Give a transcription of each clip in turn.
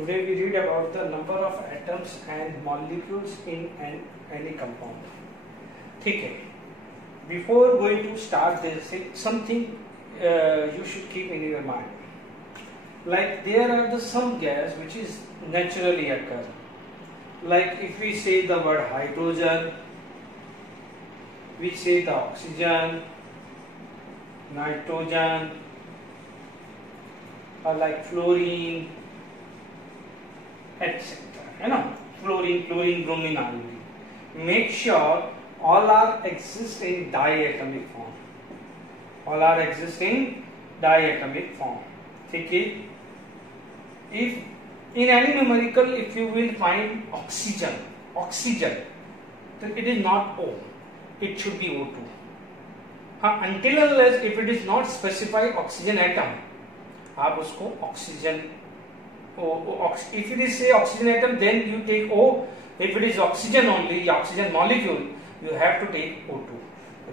Today we read about the number of atoms and molecules in any compound. ठीक है. Before going to start this, something you should keep in your mind. Like there are some gas which is naturally occur. Like if we say the word hydrogen, we say the oxygen, nitrogen, or like fluorine, etc. You know, fluorine, chlorine, bromine, iodine. Make sure all are exist in diatomic form. All are exist in diatomic form. Okay. If in any numerical, if you will find oxygen, then it is not O. It should be O2. Until unless if it is not specified oxygen atom, आप उसको oxygen. If it is say oxygen atom, then you take O. If it is oxygen only, oxygen molecule, you have to take O2.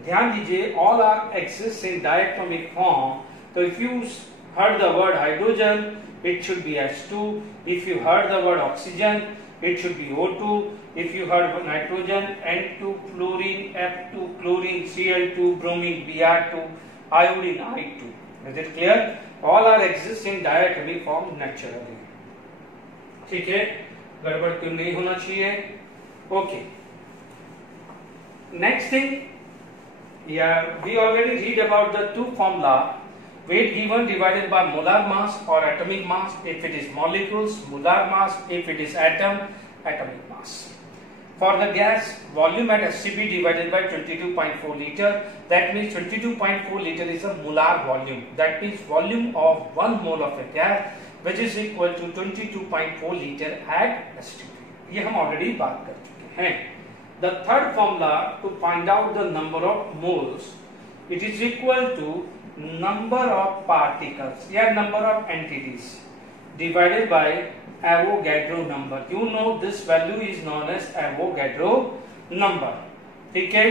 ध्यान दीजिए, all are exist in diatomic form. So if you heard the word hydrogen, it should be H2. If you heard the word oxygen, it should be O2. If you heard nitrogen, N2, fluorine, F2, chlorine, Cl2, bromine, Br2, iodine, I2. Is it clear? All are exist in diatomic form naturally. ठीक है, गड़बड़ क्यों नहीं होना चाहिए? Okay. Next thing, yeah, we already read about the two formula. Weight given divided by molar mass or atomic mass if it is molecules, molar mass if it is atom, atomic mass. For the gas, volume at SCB divided by 22.4 liter, that means 22.4 liter is a molar volume. That means volume of 1 mole of a gas which is equal to 22.4 liter at SCB. ये हम already बात कर चुके हैं. The third formula to find out the number of moles, it is equal to number of particles या number of entities divided by Avogadro number. You know this value is known as Avogadro number. ठीक है,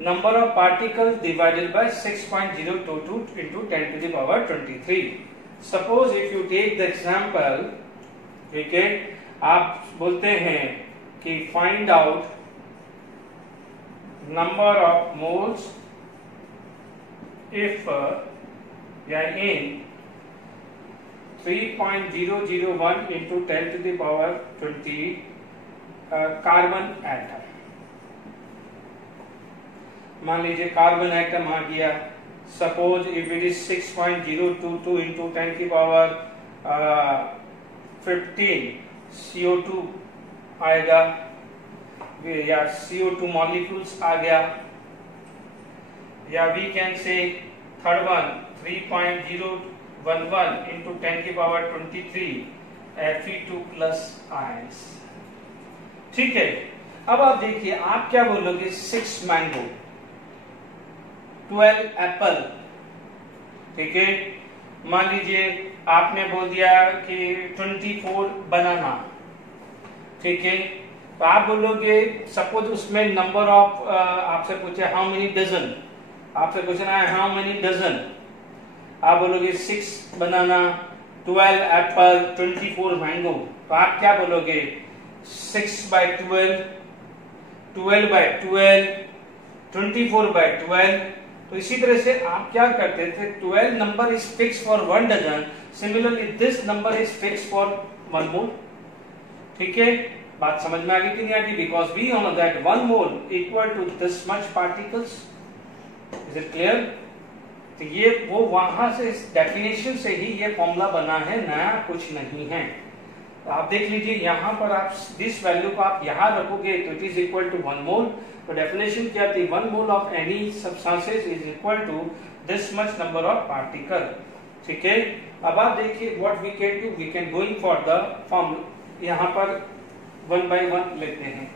number of particles divided by 6.022 into 10 to the power 23. Suppose if you take the example, ठीक है, आप बोलते हैं कि find out number of moles if in 3.001 into 10 to the power 20 carbon atom. मान लीजिए कार्बन एटम आ गया. Suppose if it is 6.022 into 10 की पावर 15 CO2 आएगा या CO2 मॉलिक्यूल्स आ गया. या we can say third one 3.011 into 10 की पावर 23 Fe2 प्लस आयंस. ठीक है, अब आप देखिए, आप क्या बोलोगे? 6 मैंगो, 12 एप्पल. ठीक है, मान लीजिए आपने बोल दिया कि 24 बनाना. ठीक है, तो आप बोलोगे, सपोज उसमें नंबर ऑफ आपसे पूछे हाउ मेनी डजन, आपसे क्वेश्चन आया हाउ मेनी डजन, आप बोलोगे 6 बनाना, 12 एप्पल, 24 मैंगो. तो आप क्या बोलोगे? 6/12, 12/12, 24/12. तो इसी तरह से आप क्या करते थे? 12 number is fix for 1 dozen. Similarly this number is fix for 1 mole. ठीक है, बात समझ में आ गई कि नहीं आ गई? Because we know that 1 mole equal to this much particles. Is it clear? तो ये वो वहां से इस डेफिनेशन से ही ये फॉर्मूला बना है, नया कुछ नहीं है. तो आप देख लीजिए, यहाँ पर आप दिस वैल्यू को आप यहाँ रखोगे तो it is equal to 1 mole. तो डेफिनेशन क्या थी? 1 mole of any substances is equal to this much number of particle. ठीक है, अब आप देखिए what we can do. We can going for the formula. यहाँ पर 1 by 1 लेते हैं.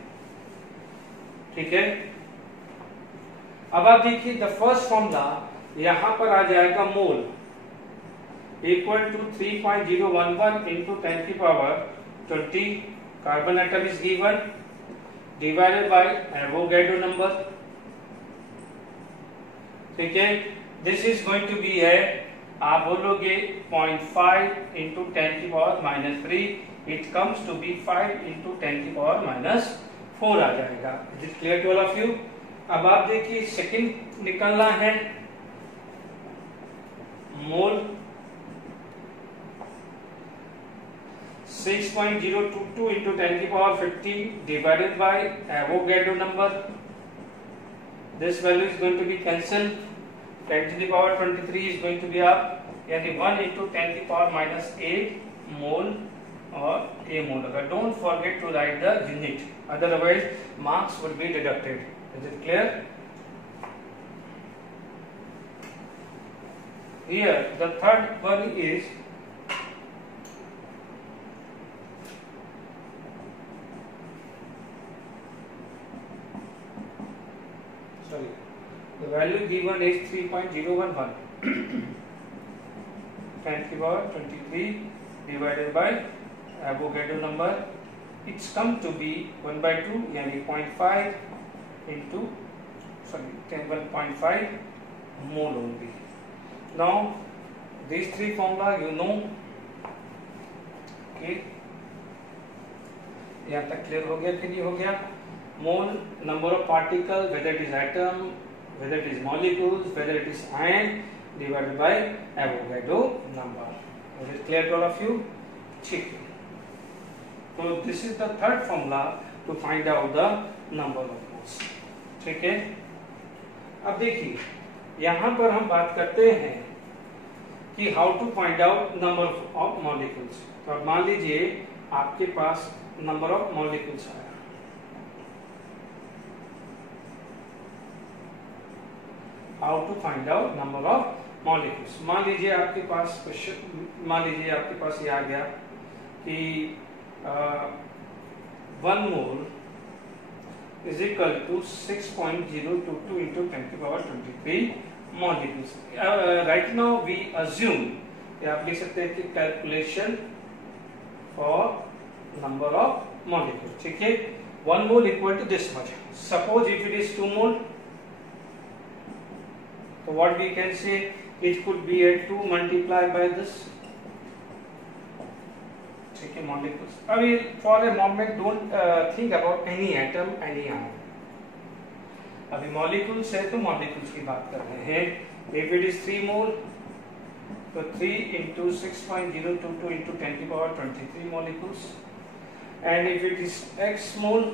ठीक है, अब आप देखिए द फर्स्ट फॉर्मूला यहां पर आ जाएगा मोल इक्वल टू 3.011 into 10 की power 20. Carbon atom is given divided by Avogadro number. ठीक है, this is going to be है आप बोलोगे 0.5 into 10⁻³ it comes to be 5 into 10⁻⁴ आ जाएगा। Is it clear to all of you? अब आप देखिए सेकंड निकलना है, मोल 6.022 into 10⁻50 divided by Avogadro number. This value is going to be cancelled. 10⁻23 is going to be up, यानी 1 into 10⁻⁸ mole or a mole. Don't forget to write the unit, otherwise marks will be deducted. Is it clear? Here the third one is the value given is 3.011 10⁻23 divided by Avogadro number, it's come to be 1/2 यानी 0.5 into 1.5 mole only. Now these three formula you know. Okay, यहाँ तक clear हो गया कि नहीं हो गया? Mole, number of particle, whether it is atom, whether it is molecules, whether it is ion, divided by Avogadro number. Is it clear to all of you? ठीक है, तो this is the third formula to find out the number of moles. ठीक है, अब देखिए यहाँ पर हम बात करते हैं कि how to find out number of molecules. तो अब मान लीजिए आपके पास number of molecules आया, how to find out number of molecules. मान लीजिए आपके पास क्वेश्चन, मान लीजिए आपके पास ये आ गया कि 1 mole is equal to 6.022 into 10⁻23 molecules. Right now we assume कि आप लिख सकते हैं कि calculation for number of molecules. ठीक है, 1 mole equal to this much. Suppose if it is 2 mole, so what we can say, it could be a 2 multiplied by this. ठीक है, molecules. अभी for a moment don't think about any atom, any ion. अभी molecules है तो molecules की बात कर रहे हैं. If it is 3 mole, तो 3 into 6.022 into 10⁻23 molecules. And if it is x mole,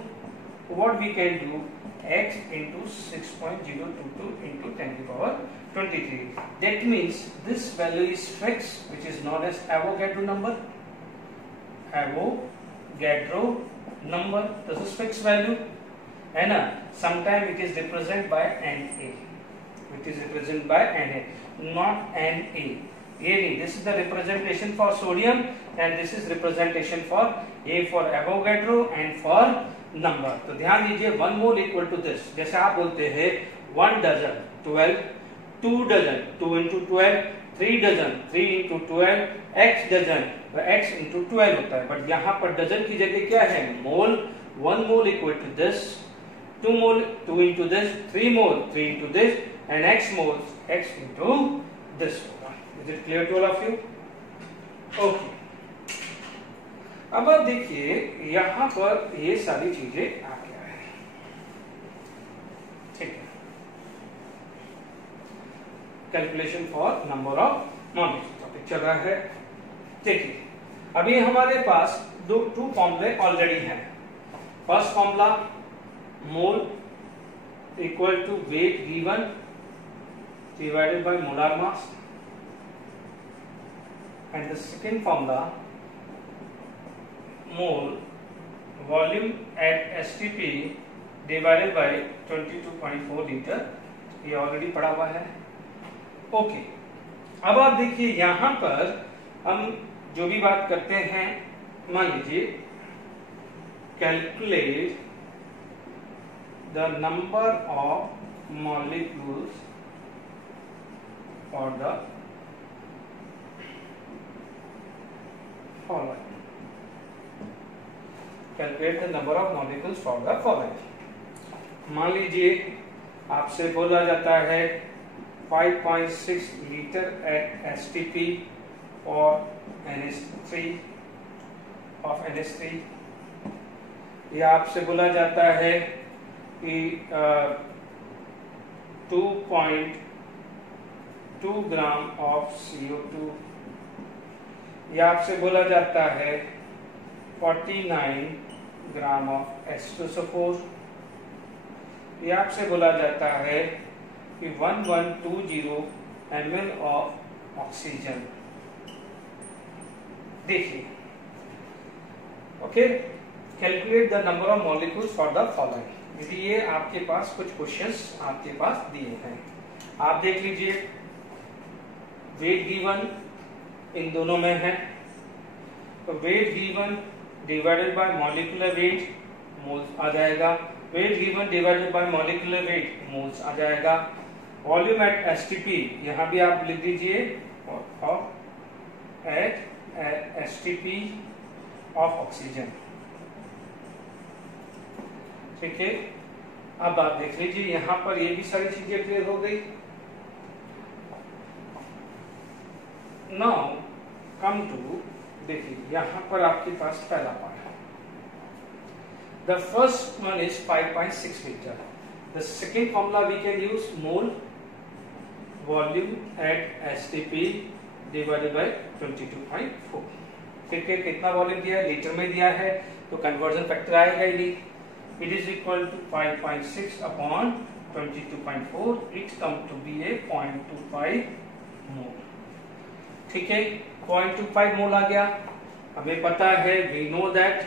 what we can do? X into 6.022 into 10⁻23. That means this value is fixed, which is known as Avogadro number. Avogadro number, this is fixed value, and sometimes it is represented by Na. It is represented by Na, not Na. This is the representation for sodium, and this is representation for A for Avogadro and for number. तो ध्यान दीजिए 1 mole equal to this. जैसे आप बोलते हैं 1 dozen 12, 2 dozen 2 into 12, 3 dozen 3 into 12, x dozen x into 12 होता है. But यहाँ पर डजन की जगह क्या है? मोल. 1 mole equal to this, 2 mole 2 into this, 3 mole 3 into this, and x moles x into this. Is it clear to all of you? Okay. अब आप देखिए यहाँ पर ये सारी चीजें आ गया है. ठीक है, calculation for number of molecules topic चल रहा है. ठीक है, अभी हमारे पास टू फॉर्मूले ऑलरेडी हैं. First formula mole equal to weight given divided by molar mass, and the second formula mole volume at STP divided by 22.4 liter. ये ऑलरेडी पढ़ा हुआ है. ओके, अब आप देखिए यहाँ पर हम जो भी बात करते हैं, मान लीजिए calculate the number of molecules for the following. Calculate the number of molecules for the following. मान लीजिए आपसे बोला जाता है 5.6 liter at STP for NH3 of NH3। ये आपसे बोला जाता है कि 2.2 ग्राम ऑफ CO2। ये आपसे बोला जाता है 49 ग्राम ऑफ H2SO4। ये आपसे बोला जाता है कि 1120 ml ऑफ ऑक्सीजन। देखिए, okay, calculate the number of molecules for the following. यदि ये आपके पास कुछ क्वेश्चंस आपके पास दिए हैं, आप देख लीजिए। वेट गिवन इन दोनों में है, तो weight given divided by molecular weight moles आ जाएगा। Weight given divided by molecular weight moles आ जाएगा। वॉल्यूम एट एसटीपी यहां भी आप लिख दीजिए, और एट एसटीपी ऑफ ऑक्सीजन। ठीक है, अब आप देख लीजिए यहां पर ये भी सारी चीजें क्लियर हो गई। नाउ कम टू, देखिए यहां पर आपके पास पहला पार्ट है। The first one is 5.6 litre. The second formula we can use mole volume at STP divided by 22.4। ठीक है, कितना वॉल्यूम दिया है, लीटर में दिया है, तो कन्वर्जन फैक्टर आएगा ही। It is equal to 5.6 upon 22.4। It come to be a 0.25 mole. ठीक है, 0.25 मोल आ गया। हमें पता है, वी नो दैट।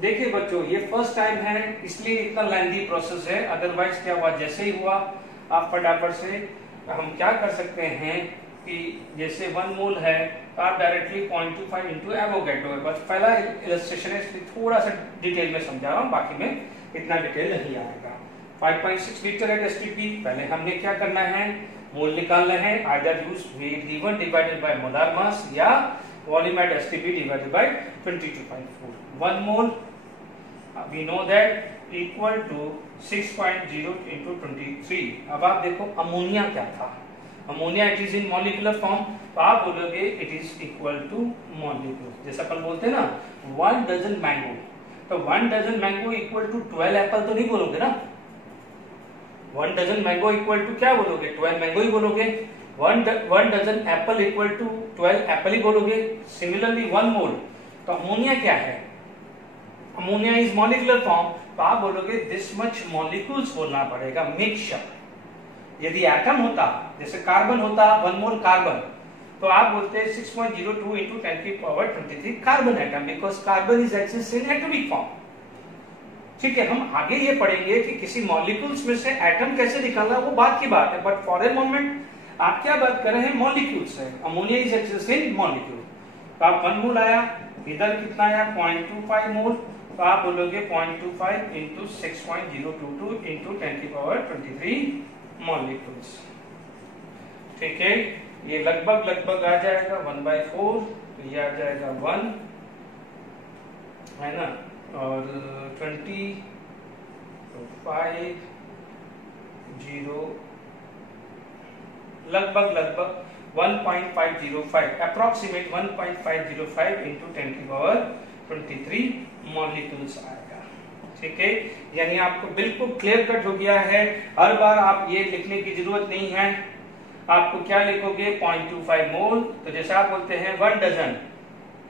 देखिए बच्चों, ये फर्स्ट टाइम है इसलिए इतना लेंथी प्रोसेस है। अदरवाइज क्या हुआ, जैसे ही हुआ आप फटाफट से हम क्या कर सकते हैं कि जैसे 1 मोल है तो आप डायरेक्टली 0.25 इंटू एवोगैड्रो है। बस पहला इलस्ट्रेशन है, इसलिए थोड़ा सा डिटेल में समझा रहा हूँ, बाकी में इतना डिटेल नहीं आएगा। 5.6 लीटर एट एसटीपी, पहले हमने क्या करना है, मोल निकालना है। Either use weight given divided by molar mass या volume at STP divided by 22.4। 1 mole we know that equal to 6.0 into 23। अब आप देखो अमोनिया क्या था, ammonia it is in molecular form, तो आप बोलोगे it is equal to molecule. जैसा अपन बोलते हैं ना 1 डजन मैंगो, तो 1 dozen mango equal to 12 apple तो नहीं बोलोगे ना। 1 डजन मैंगो इक्वल टू क्या बोलोगे, 12 मैंगो ही बोलोगे। 1 dozen apple equal to 12 apple ही बोलोगे। सिमिलरली 1 मोल, तो अमोनिया क्या है, अमोनिया इज मॉलिक्यूलर फॉर्म, तो आप बोलोगे दिस मच मॉलिक्यूल्स बोलना पड़ेगा, मिक्सचर। यदि एटम होता, जैसे कार्बन होता 1 मोल कार्बन, तो आप बोलते हैं 6.02 into 10⁻23 carbon atom, because carbon is exist in atomic form. ठीक है, हम आगे ये पढ़ेंगे कि किसी मॉलिक्यूल्स में से एटम कैसे निकालना, वो बात की बात है। बट फॉर ए मोमेंट आप क्या बात कर रहे हैं, मॉलिक्यूल्स है। Ammonia is exist in molecule, तो आप 1 मोल आया, इधर कितना आया 0.25 मोल, तो आप बोलोगे 0.25 इंटू 6.022 इंटू 10⁻23 मॉलिक्यूल्स। ठीक है, ये लगभग आ जाएगा 1/4, तो ये आ जाएगा 1 है ना, और 25 लगभग 1.505 अप्रोक्सीमेट 1.505 इंटू 10⁻23 मॉलिक्यूल्स आएगा। ठीक है, यानी आपको बिल्कुल क्लियर कट हो गया है। हर बार आप ये लिखने की जरूरत नहीं है। आपको क्या लिखोगे 0.25 मोल, तो जैसे आप बोलते हैं 1 डजन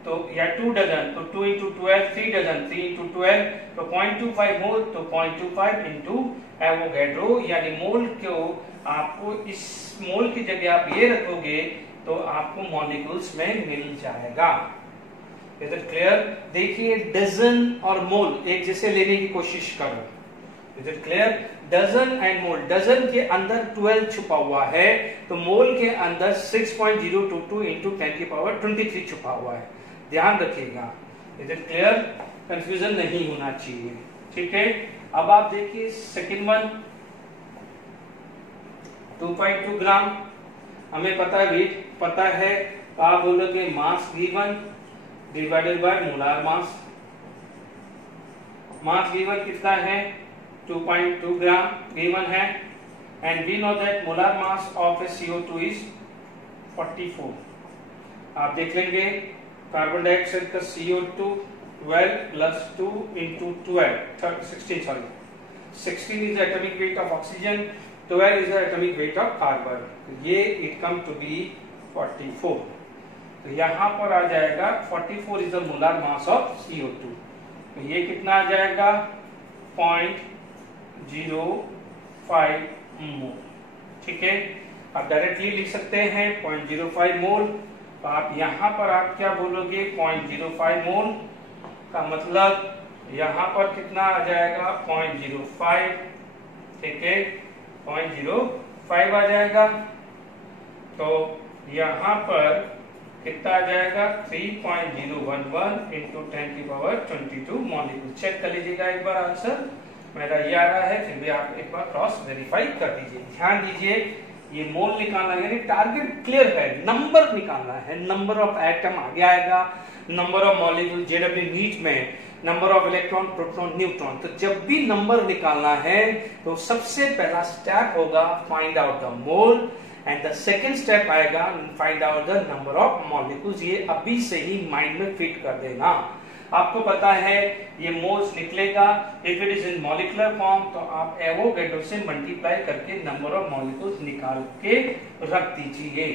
तो या 2 डजन, तो 2 इंटू 12 3 डजन, 3 इंटू 12 तो 0.25 मोल, तो 0.25 इंटू एवोगैड्रो, यानी मोल को आपको इस मोल की जगह आप ये रखोगे तो आपको मॉलिक्यूल्स में मिल जाएगा। Is it clear? देखिए डजन और मोल एक जैसे लेने की कोशिश करो। Is it clear? Dozen and mole, dozen के अंदर 12 छुपा हुआ है, तो मोल के अंदर 6.022 इंटू 10⁻23 छुपा हुआ है, ध्यान रखिएगा। Is it clear? कंफ्यूजन नहीं होना चाहिए। ठीक है, अब आप देखिए सेकेंड वन 2.2 ग्राम, हमें पता है वेट पता है, तो आप बोलोगे मास given divided by molar mass. Mass given कितना है 2.2 ग्राम गिवन है, and we know that molar mass of a CO2 is 44. आप देख लेंगे कार्बन डाइऑक्साइड का CO2 12 plus 2 into 16 sorry 16 is the atomic weight of oxygen, 12 is the atomic weight of carbon. ये it come to be 44. तो यहाँ पर आ जाएगा 44 is the molar mass of CO2. तो ये कितना आ जाएगा 0.05 मोल. ठीक है, आप डायरेक्टली लिख सकते हैं 0.05 मोल. तो आप यहाँ पर आप क्या बोलोगे 0.05 मोल का मतलब यहाँ पर कितना आ जाएगा 0.05. ठीक है, 0.05 आ जाएगा. तो यहाँ पर कितना आ जाएगा 3.011 इंटू 10 की पावर 22 मॉलिक्यूल. चेक कर लीजिएगा एक बार आंसर. मेरा ये आ रहा है, फिर भी आप एक बार क्रॉस वेरीफाई कर दीजिए. ध्यान दीजिए, ये मोल निकालना यानी टारगेट क्लियर है, नंबर निकालना है. नंबर ऑफ एटम आगे आएगा, नंबर ऑफ मॉलिक्यूल जेडब्ल्यू नीट में number of electron proton neutron. तो जब भी नंबर निकालना है तो सबसे पहला स्टेप होगा find out the mole and the second step आएगा find out the number of molecules. ये अभी से ही माइंड में फिट कर देना. आपको पता है ये मोल्स निकलेगा if it is in molecular form, तो आप एवोगैड्रो से मल्टीप्लाई करके नंबर ऑफ मॉलिक्यूल्स निकाल के रख दीजिए.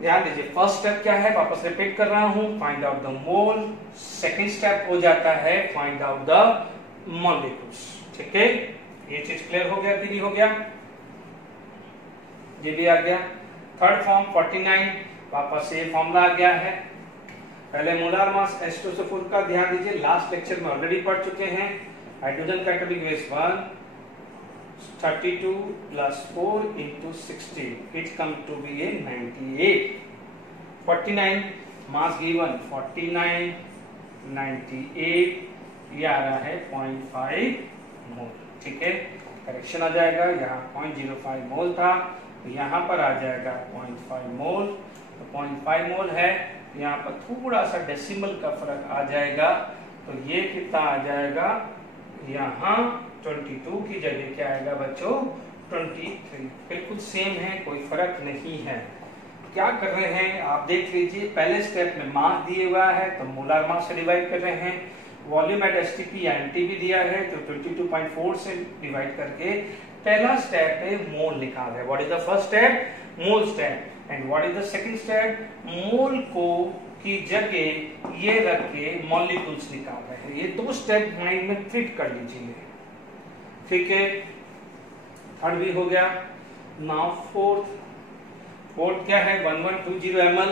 ध्यान दीजिए, फर्स्ट स्टेप क्या है, वापस रिपीट कर रहा हूं, find out the mole. Second step हो जाता है फाइंड आउट द मॉलिक्यूल्स. ठीक है, ये चीज क्लियर हो गया कि नहीं हो गया? ये भी आ गया. थर्ड फॉर्म 49, वापस से फॉर्मूला आ गया है. पहले मोलार मास H2 से फुल का ध्यान दीजिए, लास्ट लेक्चर में ऑलरेडी पढ़ चुके हैं. हाइड्रोजन का atomic mass 1 32 plus 4 into 16, it come to be a 98. 49 mass given 49 98, ये आ रहा है 0.5 मोल. ठीक है, करेक्शन आ जाएगा, यहाँ 0.05 मोल था, यहाँ पर आ जाएगा 0.5 मोल. तो 0.5 मोल है, यहाँ पर थोड़ा सा डेसिमल का फर्क आ जाएगा. तो ये कितना आ जाएगा, यहाँ 22 की जगह क्या आएगा बच्चों 23. बिल्कुल सेम है, कोई फर्क नहीं है. क्या कर रहे हैं आप देख लीजिए. पहले स्टेप में मास दिए हुआ है तो मोलार मास से डिवाइड कर रहे हैं. वॉल्यूम एट एसटीपी या एनटी भी दिया है तो 22.4 से डिवाइड करके पहला स्टेप है मोल निकाल रहे हैं. What is the first step? Mole step. And what is the second step? Mole को की जगह ये रख के मॉलिक्यूल्स निकाल रहे हैं. ये दो स्टेप माइंड में फिट कर लीजिए. ठीक है, थर्ड भी हो गया. नाउ फोर्थ क्या है 1120 ml.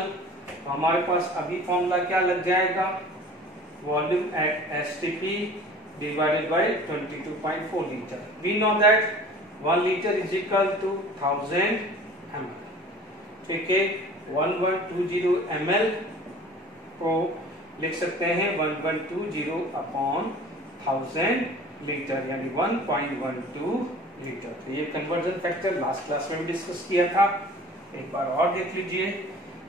तो हमारे पास अभी फॉर्मूला क्या लग जाएगा, volume at STP divided by 22.4 litre. We know that 1 litre is equal to 1000 ml. ठीक है, 1120 ml को लिख सकते हैं 1120 अपॉन 1000 लीटर यानी 1.12 लीटर. तो ये कन्वर्जन फैक्टर लास्ट क्लास में भी डिस्कस किया था, एक बार और देख लीजिए.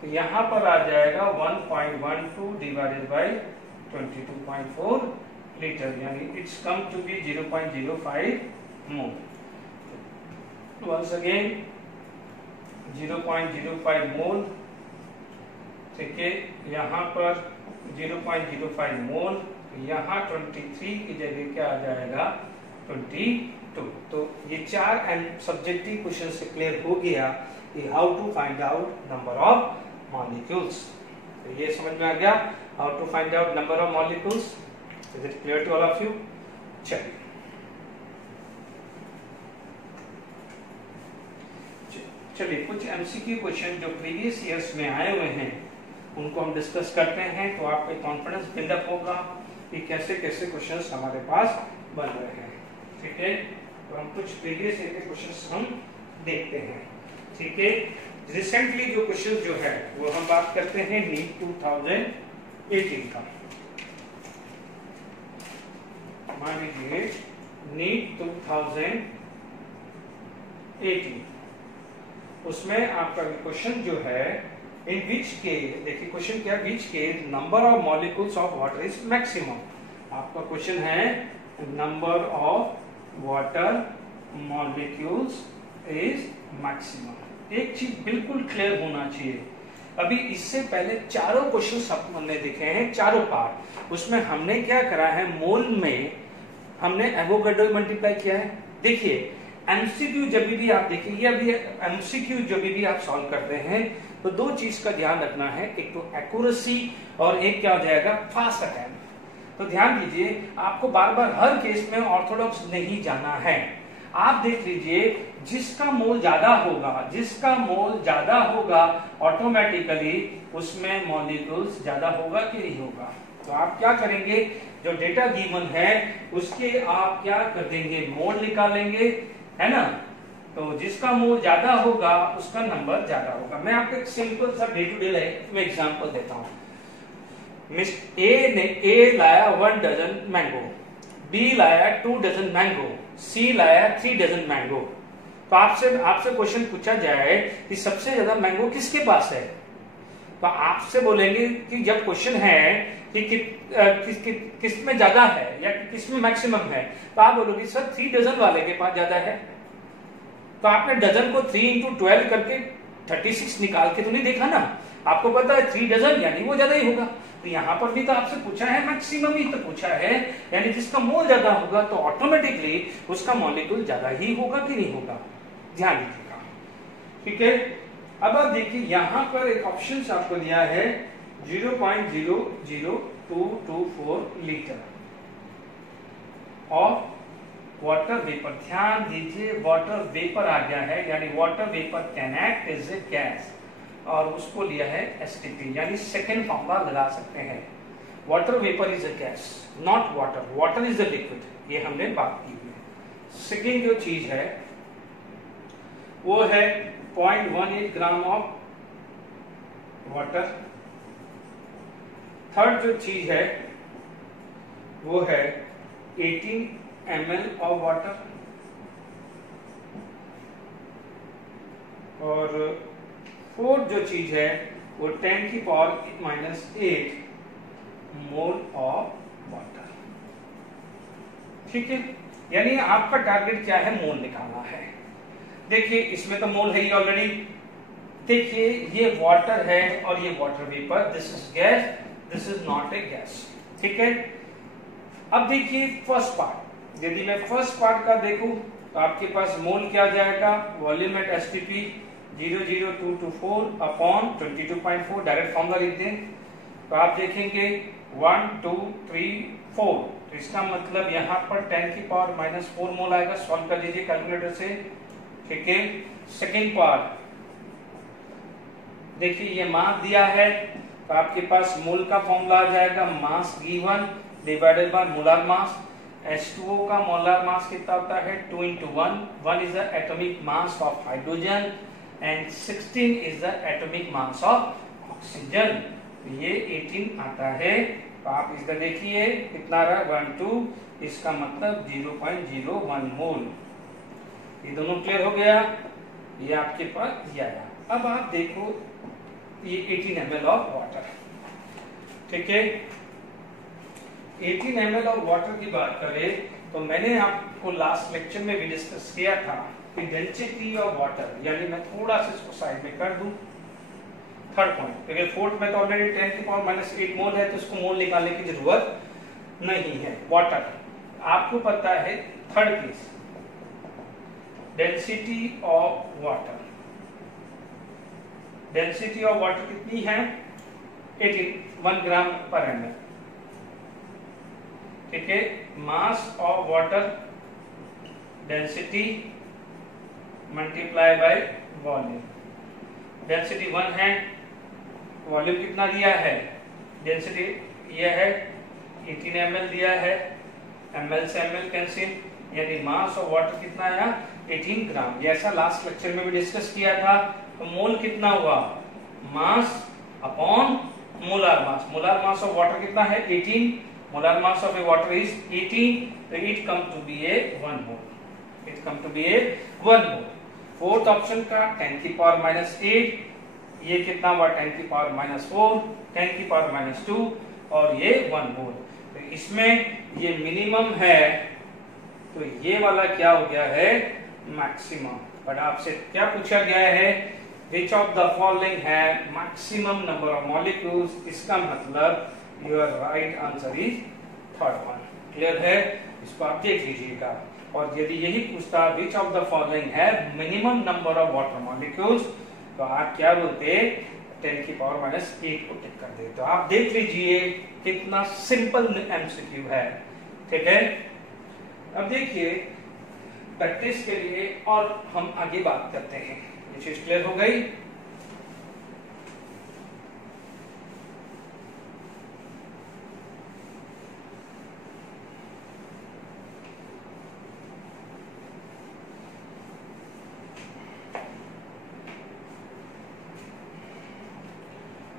तो यहाँ पर आ जाएगा 1.12 डिवाइडेड बाय 22.4 लीटर यानी it's come to be 0.05 mole. Once again 0.05 mole. ठीक है, यहाँ पर 0.05 मोल, यहाँ 23 की जगह क्या आ जाएगा 22. तो ये 4 सब्जेक्टिव क्वेश्चन से क्लियर हो गया कि how to find out number of molecules. तो ये समझ में आ गया how to find out number of molecules. Is it clear to all of you? चलिए कुछ एमसीक्यू क्वेश्चन जो प्रीवियस ईयर्स में आए हुए हैं उनको हम डिस्कस करते हैं, तो आपको कॉन्फिडेंस बिल्डअप होगा कि कैसे कैसे क्वेश्चंस हमारे पास बन रहे हैं. ठीक है, तो हम कुछ प्रीवियस ईयर के क्वेश्चंस हम देखते हैं. ठीक है, रिसेंटली जो क्वेश्चन जो है वो हम बात करते हैं नीट 2018 का. मान लीजिए नीट 2018, उसमें आपका क्वेश्चन जो है इन विच केस, देखिए क्वेश्चन क्या, which case number of molecules of water is maximum. आपका क्वेश्चन है number of water molecules is maximum. एक चीज बिल्कुल क्लियर होना चाहिए, अभी इससे पहले चारों क्वेश्चन हमने देखे हैं, चारों पार्ट, उसमें हमने क्या करा है, मोल में हमने एवोगाड्रो मल्टीप्लाई किया है। देखिए एमसीक्यू जब भी आप देखिए, ये अभी एमसीक्यू जब भी आप सॉल्व करते हैं तो दो चीज का ध्यान रखना है, एक तो एक्यूरेसी और एक क्या हो जाएगा, फास्ट अटेम्प्ट। तो ध्यान दीजिए, आपको बार बार हर केस में ऑर्थोडॉक्स नहीं जाना है। आप देख लीजिए जिसका मोल ज्यादा होगा, जिसका मोल ज्यादा होगा ऑटोमेटिकली उसमें मॉलिक्यूल्स ज्यादा होगा कि नहीं होगा। तो आप क्या करेंगे, जो डेटा गिवन है उसके आप क्या कर देंगे, मोल निकालेंगे, है ना। तो जिसका मोल ज्यादा होगा उसका नंबर ज्यादा होगा। मैं आपको एक सिंपल सा डे टू डे लाइफ में एग्जांपल देता हूं। ए लाया 1 डजन मैंगो, बी लाया 2 डजन मैंगो, सी लाया 3 डजन मैंगो। तो आपसे क्वेश्चन पूछा जाए कि सबसे ज्यादा मैंगो किसके पास है, तो आपसे बोलेंगे कि जब क्वेश्चन है कि किस में ज्यादा है या किस में मैक्सिमम है, तो आप बोलोगे सर 3 डजन वाले के पास ज्यादा है। तो आपने डजन को 3 into 12 करके 36 निकाल के तो नहीं देखा ना, आपको पता है 3 डजन यानी वो ज्यादा ही होगा। तो यहाँ पर भी तो आपसे पूछा है मैक्सिमम ही तो पूछा है, यानी जिसका मोल ज्यादा होगा तो ऑटोमेटिकली उसका मॉलिक्यूल ज्यादा ही होगा कि नहीं होगा, ध्यान दीजिएगा। ठीक है, अब आप देखिए यहाँ पर एक ऑप्शन आपको दिया है 0.00224 लीटर और वाटर वेपर। ध्यान दीजिए वाटर वेपर आ गया है, यानी water vapour can act as a gas, और उसको लिया है एसटीपी, यानी सेकेंड फॉर्मूला लगा सकते हैं। Water vapour is a gas, not water, water is a liquid, ये हमने बात की हुई है। सेकेंड जो चीज है वो है 0.18 ग्राम ऑफ वाटर। थर्ड जो चीज है वो है 18 ml ऑफ वाटर, और फोर्थ जो चीज है वो 10⁻⁻8 मोल ऑफ वाटर। ठीक है, यानी आपका टारगेट क्या है, मोल निकालना है। देखिए इसमें तो मोल है ही ऑलरेडी। देखिए ये वाटर है और ये water vapour, this is gas, this is not a gas. ठीक है, अब देखिए फर्स्ट पार्ट, यदि मैं फर्स्ट पार्ट का देखूं तो आपके पास मोल क्या आ जाएगा, volume at STP 00224 upon 22.4, direct formula लिख दें तो आप देखेंगे 1 2 3 4, तो इसका मतलब यहाँ पर 10⁻⁻4 मोल आएगा। सॉल्व कर लीजिए कैलकुलेटर से। ठीक है, सेकेंड पार्ट देखिए ये मास दिया है तो आपके पास मोल का फॉर्मूला आ जाएगा, mass given divided by molar mass. H2O का मोलर मास कितना होता है, 2 into 1, 1 is the atomic mass of hydrogen and 16 is the atomic mass of oxygen। ये 18 आता है, तो आप इसका देखिए कितना रहा 1 2, इसका मतलब 0.01 मोल। ये दोनों क्लियर हो गया, ये आपके पास दिया गया। अब आप देखो ये 18 ml ऑफ वाटर। ठीक है, 18 ml ऑफ वाटर की बात करें तो मैंने आपको लास्ट लेक्चर में भी डिस्कस किया था कि डेंसिटी ऑफ वाटर, यानी मैं थोड़ा सा इसको साइड में कर दूं। थर्ड पॉइंट, क्योंकि फोर्थ में तो ऑलरेडी 10⁻⁸ मोल है तो इसको मोल निकालने की जरूरत नहीं है। वाटर आपको पता है, third case density of water, density of water कितनी है 1 ग्राम पर ml। ठीक है, mass of water density multiply by volume. Density 1 है, वॉल्यूम कितना दिया है, डेंसिटी ये है 18 ml दिया है, ml से ml कैंसिल, यानी मास ऑफ वाटर कितना आया 18 ग्राम। जैसा लास्ट लेक्चर में भी डिस्कस किया था, तो मोल कितना हुआ, mass upon molar mass. Molar mass of water कितना है 18, molar mass of a water is 18, so it come to be a 1 mole, it come to be a 1 mole। Fourth option का 10⁻⁸, ये कितना हुआ 10⁻⁴, 10⁻⁻2 और ये 1 मोल। तो इसमें ये मिनिमम है तो ये वाला क्या हो गया है, मैक्सिमम। बट आपसे क्या पूछा गया है, विच ऑफ द फॉलोइंग है मैक्सिमम नंबर ऑफ मॉलिक्यूल्स, इसका मतलब your right answer is third one. Clear है, इसको आप देख लीजिएगा। और यदि यही पूछता विच ऑफ द फॉलोइंग है minimum number of water molecules, तो आप क्या बोलते, 10 की पावर -8 को टिक कर दे। तो आप देख लीजिए कितना सिंपल एमसीक्यू है। ठीक है, अब देखिए प्रैक्टिस के लिए और हम आगे बात करते हैं। ये चीज क्लियर हो गई।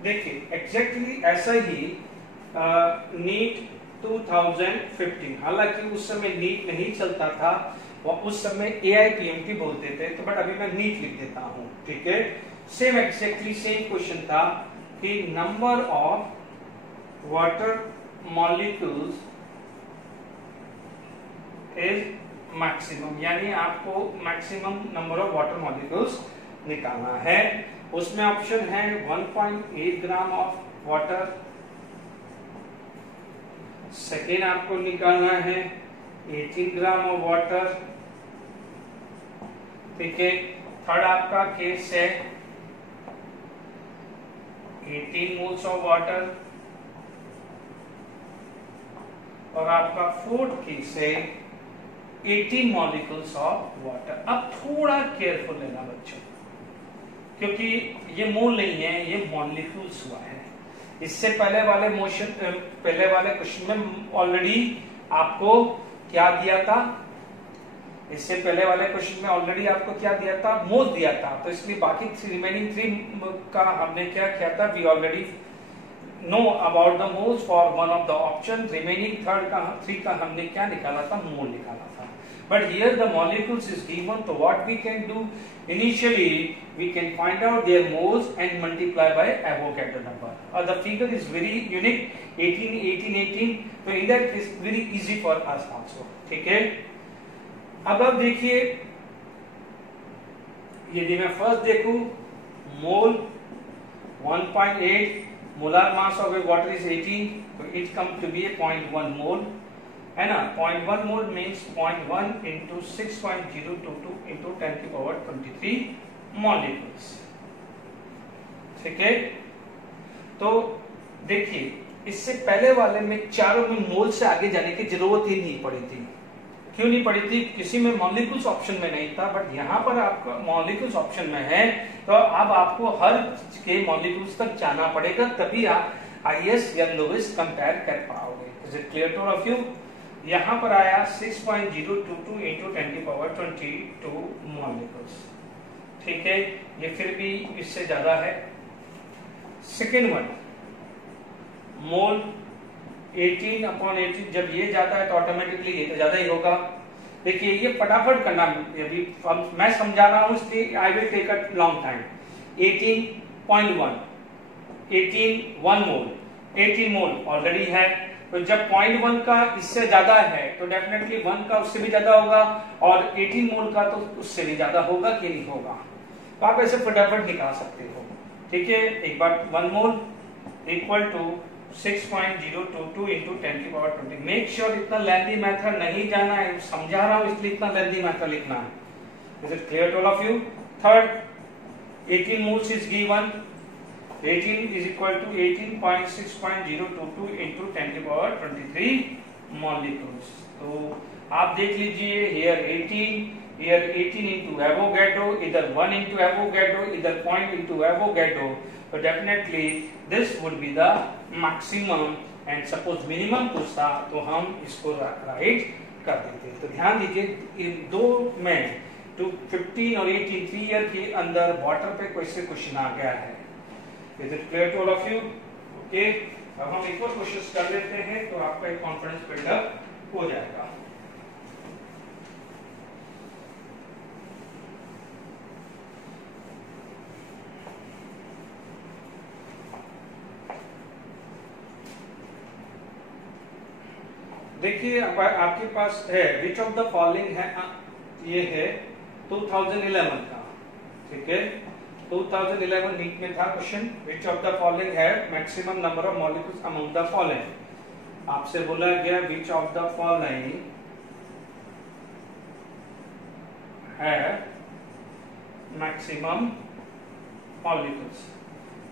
देखिए एग्जैक्टली ऐसा ही नीट 2015, हालांकि उस समय नीट नहीं चलता था और उस समय AIPMT बोलते थे, तो बट अभी मैं नीट लिख देता हूं। ठीक है, सेम एग्जैक्टली सेम क्वेश्चन था कि number of water molecules is maximum, यानी आपको maximum number of water molecules निकालना है। उसमें ऑप्शन है 1.8 ग्राम ऑफ वाटर, सेकेंड आपको निकालना है 18 ग्राम ऑफ वाटर। ठीक है, थर्ड आपका केस है 18 मोल्स ऑफ वाटर, और आपका फोर्थ केस है 18 मॉलिक्यूल्स ऑफ वाटर। अब थोड़ा केयरफुल लेना बच्चों, क्योंकि ये मोल नहीं है, ये मॉलिक्यूल्स हुआ है। इससे पहले वाले क्वेश्चन में ऑलरेडी आपको क्या दिया था, इससे पहले वाले क्वेश्चन में ऑलरेडी आपको क्या दिया था, मोल दिया था। तो इसलिए बाकी रिमेनिंग 3 का हमने क्या किया था, we already know about the moles for one of the option. Remaining 3 का हमने क्या निकाला था, मोल निकाला था। But here the molecules is given, so what we can do initially, we can find out their moles and multiply by Avogadro number. The figure is very unique, 18, 18, 18. So in that is very easy for us also. ठीक है, अब आप देखिए, यदि मैं first देखूं मोल 1.8, molar mass of a water is 18, so it comes to be a 0.1 mole. है ना, 0.1 मोल मीन्स 0.1 into 6.022 into 10 की पावर 23 मॉलिक्यूल्स। ठीक है, तो देखिए इससे पहले वाले में चारों में मोल से आगे जाने की जरूरत ही नहीं पड़ी थी। क्यों नहीं पड़ी थी, किसी में मॉलिक्यूल्स ऑप्शन में नहीं था, बट यहाँ पर आपका मॉलिक्यूल्स ऑप्शन में है, तो अब आपको हर के मॉलिक्यूल्स तक जाना पड़ेगा, तभी आप हाईएस्ट या लोएस्ट कंपेयर कर पाओगे। Is it clear to all of you? यहां पर आया 6.022 into 10 की पावर 22 मॉलिक्यूल्स। ठीक है, ये फिर भी इससे ज्यादा है। सेकेंड वन मोल 18/18, जब ये ज्यादा है तो ऑटोमेटिकली ये तो ज्यादा ही होगा। देखिए ये फटाफट करना, अभी मैं समझा रहा हूं इसलिए I will take a long time. 18.1 1 mole, 18 mole already है, तो जब 0.1 का इससे ज्यादा है तो डेफिनेटली 1 का उससे भी ज्यादा होगा, और 18 मोल का तो उससे भी ज्यादा होगा कि नहीं होगा। तो आप ऐसे फटाफट निकाल सकते हो। ठीक है, एक बार 1 मोल इक्वल टू 6.022 into 10 की पावर 20। मेक श्योर इतना लेंथी मेथड नहीं जाना है, समझा रहा हूं इसलिए इतना लेंथी मेथड लिखना है। Is it clear to all of you? Third 18 moles is given, 18 is equal to 18.6.022 into 10 की पावर 23 molecules। तो आप देख लीजिए, here 18 into Avogadro, either 1 into Avogadro, either 0 into Avogadro, so definitely this would be the maximum, and suppose minimum पूछता तो हम इसको right कर देते। तो ध्यान दीजिए, इन दो में 15 और 18 3 ईयर के अंदर वाटर पे क्वेश्चन आ गया है। Is it clear to all of you? Okay, अब हम एक और क्वेश्चन कर लेते हैं तो आपका एक कॉन्फिडेंस बिल्डअप हो जाएगा। देखिए अब आपके पास है विच ऑफ द फॉलोइंग है, ये है 2011 का, ठीक है 2011 नीट में था question, which of the following है maximum number of molecules among the following. आपसे बोला गया विच ऑफ द फॉलोइंग है मैक्सिमम मॉलिक्यूल्स।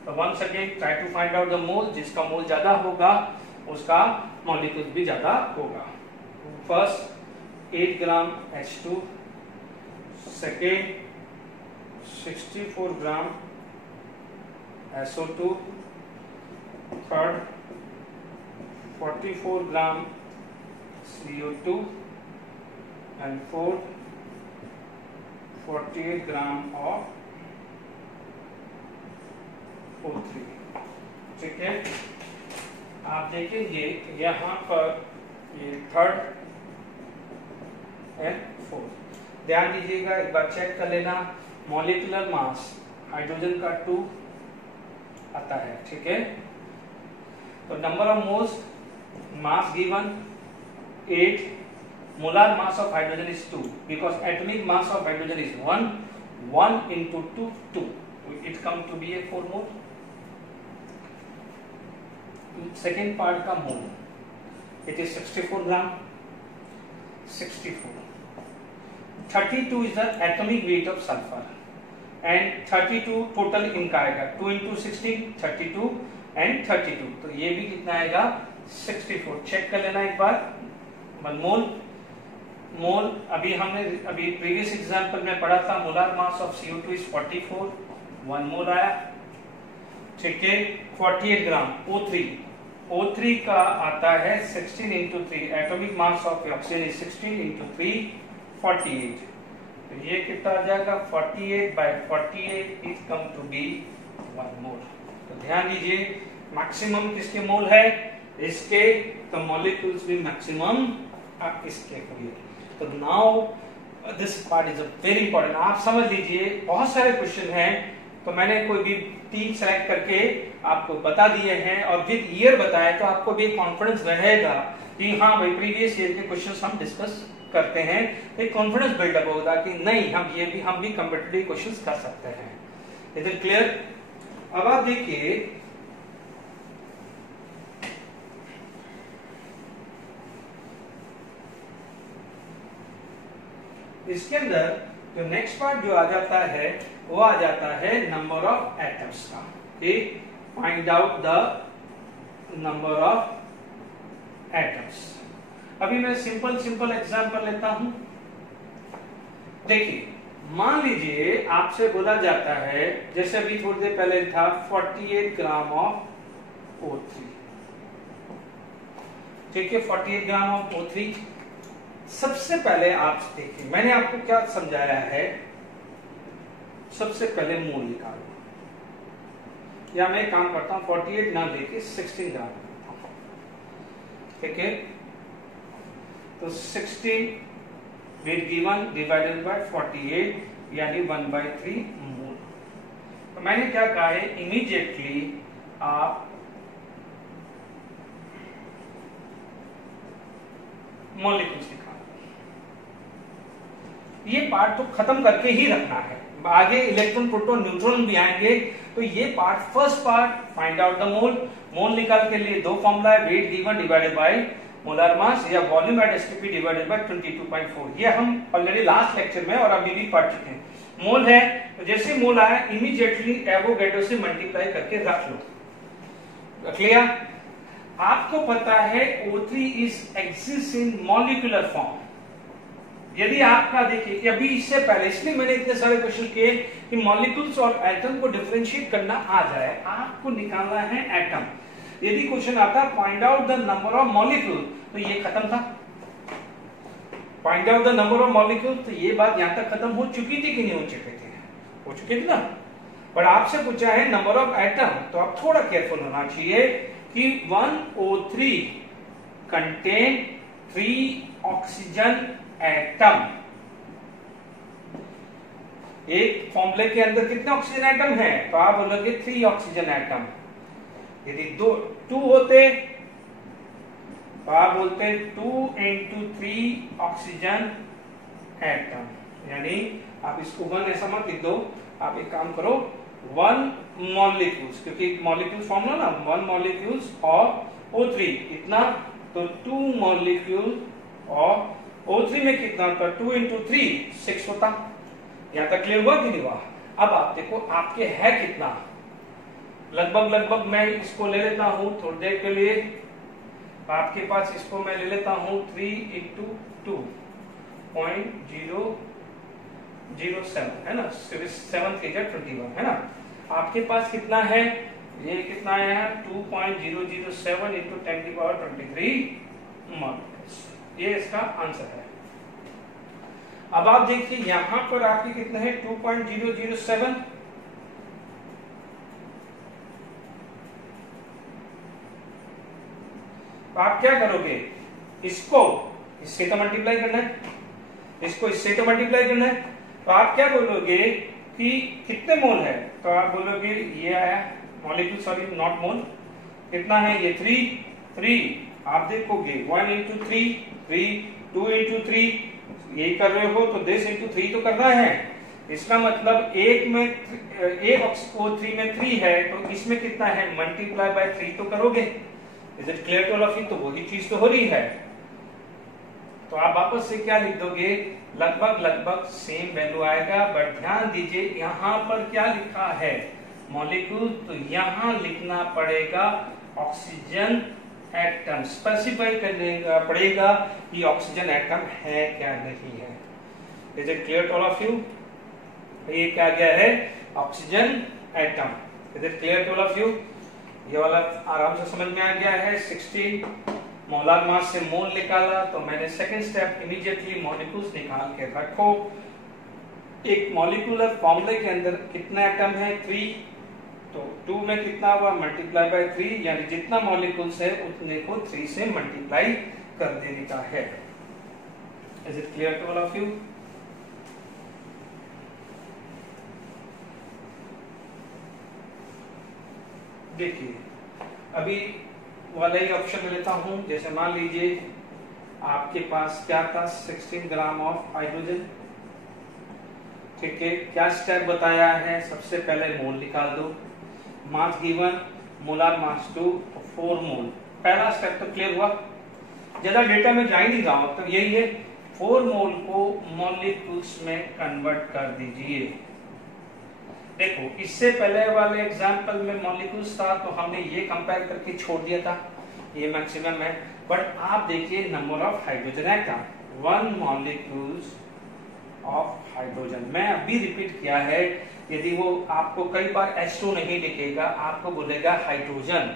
तो once again try to find out the mole, जिसका मोल ज्यादा होगा उसका मॉलिक्यूल्स भी ज्यादा होगा। First 8 gram H2, second 64 gram SO2, third 44 gram CO2 and fourth 48 gram of O3। ठीक है, आप देखेंगे यहाँ पर ये थर्ड एंड फोर्थ, ध्यान दीजिएगा, एक बार चेक कर लेना। मॉलिक्यूलर मास हाइड्रोजन का 2 आता है, ठीक है, तो number of moles mass given 8, molar mass of hydrogen is 2 because atomic mass of hydrogen is 1 into 2 2, it come to be a 4 mole। Second part का mole it is 64 gram, 64, 32 is the atomic weight of sulphur and 32 total इनका आएगा 2 into 16 32 and 32, तो ये भी कितना आएगा 64। Check कर लेना एक बार। 1 मोल अभी हमने प्रीवियस एग्जांपल में पढ़ा था, molar mass of CO2 is 44, 1 मोल आया, ठीक है। 48 ग्राम O3 का आता है 16 into 3, atomic mass of oxygen is 16 into 3 48, तो ये कितना आ जाएगा 48 by 48 is come to be 1 mole. तो ध्यान दीजिए मैक्सिमम किसके मोल है, इसके, तो मॉलिक्यूल्स भी मैक्सिमम इसके हुए। तो now this part is very important, आप समझ लीजिए बहुत सारे क्वेश्चन हैं, तो मैंने कोई भी 3 सेलेक्ट करके आपको बता दिए हैं और विद ईयर बताया, तो आपको भी कॉन्फिडेंस रहेगा कि हाँ भाई प्रीवियस ईयर के क्वेश्चंस हम डिस्कस करते हैं, एक कॉन्फिडेंस बिल्डअप होगा कि नहीं हम भी कॉम्पिटिटिव क्वेश्चंस कर सकते हैं। Is it clear? अब आप देखिए इसके अंदर जो नेक्स्ट पार्ट जो आ जाता है वो आ जाता है नंबर ऑफ एटम्स का, find out the number of atoms. अभी मैं सिंपल एग्जांपल लेता हूं। देखिए मान लीजिए आपसे बोला जाता है, जैसे अभी थोड़ी देर पहले था 48 ग्राम ऑफ O3, ठीक है 48 ग्राम ऑफ O3। सबसे पहले आप देखिए मैंने आपको क्या समझाया है, सबसे पहले मोल निकालो, या मैं काम करता हूं 48 ना लेके 16 ग्राम करता हूं, ठीक है, तो 16 वेट गिवन डिवाइडेड बाय 48 यानी 1/3 मोल। तो मैंने क्या कहा है, इमीडिएटली आप मॉलिक्यूल्स निकालो। ये पार्ट तो खत्म करके ही रखना है, आगे इलेक्ट्रॉन प्रोटॉन न्यूट्रॉन भी आएंगे, तो ये part first part find out the mole निकाल के लिए 2 फॉर्मूला है, weight given divided by molar mass या volume at STP divided by 22.4, ये हम ऑलरेडी लास्ट लेक्चर में और अभी भी पढ़ चुके हैं। मोल है तो जैसे मोल आया इमीडिएटली एवोगैड्रो से मल्टीप्लाई करके रख लो। क्लियर? आपको पता है O3 is exist in molecular form. यदि आपका देखिए अभी इससे पहले, इसलिए मैंने इतने सारे क्वेश्चन किए कि मॉलिक्यूल्स और एटम को डिफरेंशिएट करना आ जाए, आपको निकालना है एटम। यदि क्वेश्चन आता find out the number of molecule, तो ये खत्म था। Find out the number of molecule, तो ये बात यहां तक खत्म हो चुकी थी कि नहीं हो चुकी थी? हो चुकी थी ना। पर आपसे पूछा है नंबर ऑफ एटम, तो आप थोड़ा केयरफुल होना चाहिए कि 1O3 कंटेन 3 ऑक्सीजन एटम। एक फॉर्मूले के अंदर कितने ऑक्सीजन एटम है? तो आप बोलोगे 3 ऑक्सीजन एटम। यदि 2 होते तो आप बोलते हैं 2 × 3 ऑक्सीजन एटम, यानी आप इसको 1 ऐसा मत लिख दो, आप एक काम करो 1 मॉलिक्यूल्स, क्योंकि मॉलिक्यूल फॉर्मूला ना 1 मॉलिक्यूल्स ऑफ O3 इतना, तो 2 मॉलिक्यूल और O3 में कितना होता, 2 × 3 6 होता। यहां तक क्लियर हुआ कि नहीं हुआ? अब आप देखो आपके है कितना, लगभग मैं इसको ले लेता हूं थोड़ी देर के लिए, आपके पास इसको मैं ले लेता हूं 3 × 2.007 है ना, 7 3 21 है ना। आपके पास कितना है, ये कितना है 2.007 × 10⁻23 मॉलिक्यूल्स, ये इसका आंसर है। अब आप देखिए यहां पर आपके कितना है 2.007, तो आप क्या करोगे, इसको इससे तो मल्टीप्लाई करना है, इसको इससे तो मल्टीप्लाई करना है, तो आप क्या बोलोगे कि कितने मोल है, तो आप बोलोगे ये आया मॉलिक्यूल, सॉरी नॉट मोल, कितना है ये 3, आप देखोगे 1 × 3, 2 × 3, ये कर रहे हो तो दिस × 3 तो करना है, इसका मतलब एक O3 में 3 है तो इसमें कितना है, मल्टीप्लाई बाय 3 तो करोगे। Is it clear to all of you? तो वही चीज तो हो रही है, तो आप वापस से क्या लिख दोगे, लगभग सेम वैल्यू आएगा, बट ध्यान दीजिए यहां पर क्या लिखा है मॉलिक्यूल, तो यहां लिखना पड़ेगा ऑक्सीजन एटम, स्पेसिफाई करना पड़ेगा कि ऑक्सीजन एटम है क्या नहीं है। Is it clear to all of you? ये क्या गया है oxygen atom. Is it clear to all of you? ये वाला आराम से समझ में आ गया है। 16 मोलार मास से मोल निकाला, तो मैंने सेकंड स्टेप इमीडिएटली मॉलिक्यूल्स निकाल के रखो। एक मॉलिक्यूलर फॉर्मूले के अंदर कितना एटम है 3, तो 2 में कितना हुआ मल्टीप्लाई बाय 3, यानी जितना मॉलिक्यूल्स है उतने को 3 से मल्टीप्लाई कर देने का है। Is it clear to all of you? देखिए अभी वाला ही ऑप्शन में लेता हूं, जैसे मान लीजिए आपके पास क्या था 16 ग्राम ऑफ हाइड्रोजन, ठीक है, क्या स्टेप बताया है, सबसे पहले मोल निकाल दो, मास गिवन मोलार मास 2 4 मोल, पहला स्टेप तो क्लियर हुआ, ज्यादा डेटा में जा ही नहीं रहा हूं, तो यही है 4 मोल को मॉलिक्यूल्स में कन्वर्ट कर दीजिए। देखो इससे पहले वाले एग्जांपल में मॉलिक्यूल्स था तो हमने ये कंपेयर करके छोड़ दिया था, ये मैक्सिमम है, बट आप देखिए number of hydrogen atom 1 molecules of hydrogen, मैं अभी रिपीट किया है, यदि वो आपको कई बार H2 नहीं दिखेगा, आपको बोलेगा हाइड्रोजन,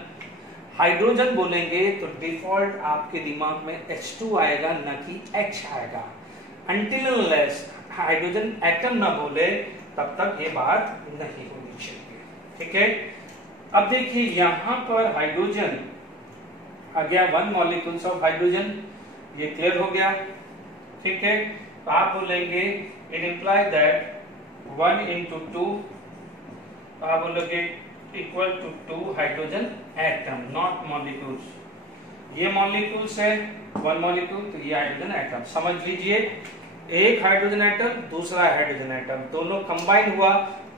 हाइड्रोजन बोलेंगे तो डिफॉल्ट आपके दिमाग में H2 आएगा न कि H आएगा, अनटिल अनलेस हाइड्रोजन एटम ना बोले तब तक ये बात नहीं होनी चाहिए, ठीक है। अब देखिए यहां पर हाइड्रोजन आ गया 1 मॉलिक्यूल्स ऑफ हाइड्रोजन, ये क्लियर हो गया, ठीक है। तो आप बोलेंगे इट इंप्लाई दैट 1 × 2, तो आप बोलोगे equal to 2 hydrogen atom, not molecules, ये मॉलिक्यूल्स है 1 मॉलिक्यूल, तो ये हाइड्रोजन एटम, समझ लीजिए एक हाइड्रोजन एटम दूसरा हाइड्रोजन एटम दोनों कंबाइन हुआ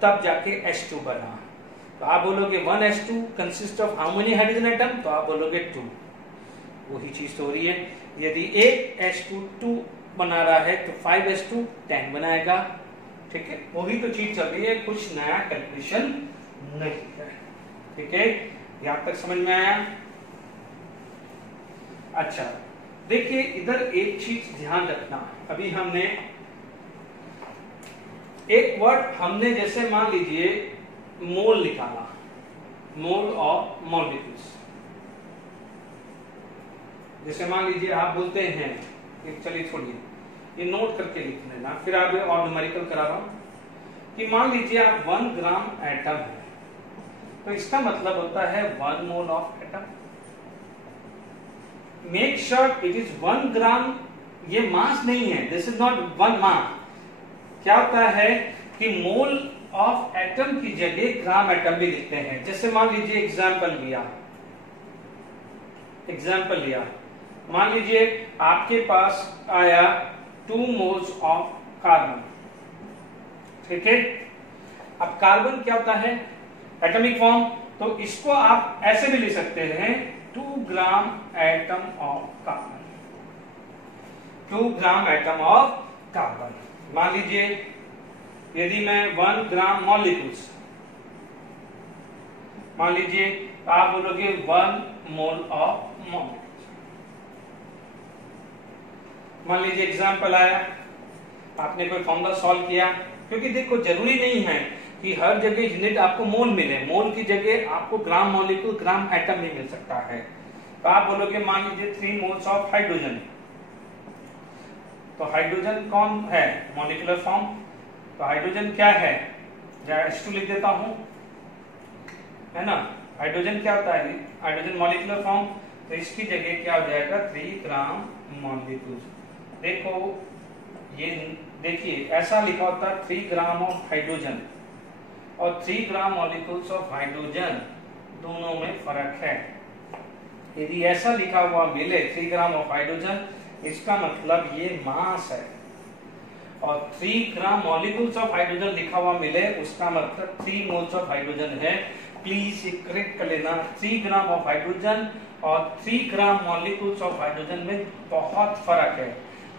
तब जाके H2 बना, तो आप बोलोगे 1H2 consist of how many hydrogen atom, तो आप बोलोगे 2, वही चीज तो हो रही है। यदि एक H2 बना रहा है तो 5H2 10 बनाएगा, ठीक है, वही तो चीज चल रही है, कुछ नया कैलकुलेशन नहीं है, ठीक है, यहां तक समझ में आया। अच्छा देखिए इधर एक चीज ध्यान रखना, अभी हमने एक वर्ड हमने जैसे मान लीजिए मोल निकाला, मोल ऑफ मॉलिक्यूल्स, जैसे मान लीजिए आप बोलते हैं, चलिए छोड़िए ये नोट करके लिख लेना, फिर आप और न्यूमेरिकल करा रहा हूं कि मान लीजिए आप 1 ग्राम एटम है, तो इसका मतलब होता है 1 mole of atom, make sure it is 1 ग्राम, ये मास नहीं है, दिस इज नॉट 1 मास। क्या होता है कि मोल ऑफ एटम की जगह ग्राम एटम भी लिखते हैं, जैसे मान लीजिए एग्जांपल लिया मान लीजिए आपके पास आया 2 मोल्स ऑफ कार्बन, ठीक है। अब कार्बन क्या होता है, एटॉमिक फॉर्म, तो इसको आप ऐसे भी लिख सकते हैं 2 gram atom of carbon, 2 gram atom of carbon. मान लीजिए यदि मैं 1 ग्राम मॉलिक्यूल्स, मान लीजिए आप बोलोगे 1 मोल ऑफ मॉलिक्यूल्स। मान लीजिए एग्जांपल आया, आपने कोई फॉर्मूला सॉल्व किया, क्योंकि देखो जरूरी नहीं है कि हर जगह यूनिट आपको मोल मिले, मोल की जगह आपको ग्राम मॉलिक्यूल, ग्राम एटम भी मिल सकता है। तो आप बोलोगे मान लीजिए 3 मोल्स ऑफ हाइड्रोजन, तो हाइड्रोजन कौन है, मॉलिक्यूलर फॉर्म, तो हाइड्रोजन क्या है, H2 लिख देता हूं, है ना। हाइड्रोजन क्या होता है, हाइड्रोजन मॉलिक्यूलर फॉर्म, तो इसकी जगह क्या हो जाएगा 3 ग्राम मॉलिक्यूल। देखो ये देखिए ऐसा लिखा होता है 3 ग्राम ऑफ हाइड्रोजन और 3 ग्राम मॉलिक्यूल्स ऑफ हाइड्रोजन, दोनों में फर्क है। यदि ऐसा लिखा हुआ मिले 3 ग्राम ऑफ हाइड्रोजन, इसका मतलब ये मास है, और 3 ग्राम मॉलिक्यूल्स ऑफ हाइड्रोजन लिखा हुआ मिले, उसका मतलब 3 मोल्स ऑफ हाइड्रोजन है। प्लीज ये करेक्ट कर लेना, 3 ग्राम ऑफ हाइड्रोजन और 3 ग्राम मॉलिक्यूल्स ऑफ हाइड्रोजन में बहुत फर्क है।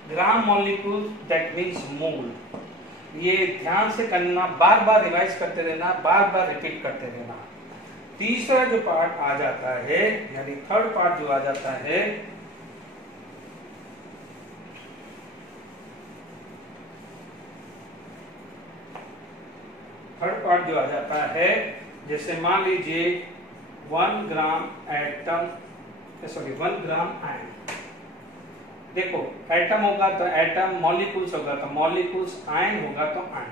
Gram molecule that means mole, ये ध्यान से करना, बार बार रिवाइज करते रहना, बार बार रिपीट करते रहना। तीसरा जो पार्ट आ जाता है, यानी थर्ड पार्ट जो आ जाता है, थर्ड पार्ट जो आ जाता है, जैसे मान लीजिए 1 ग्राम एटम, सॉरी 1 ग्राम आयन, देखो एटम होगा तो एटम, मॉलिक्यूल्स होगा तो मॉलिक्यूल्स, आयन होगा तो आयन।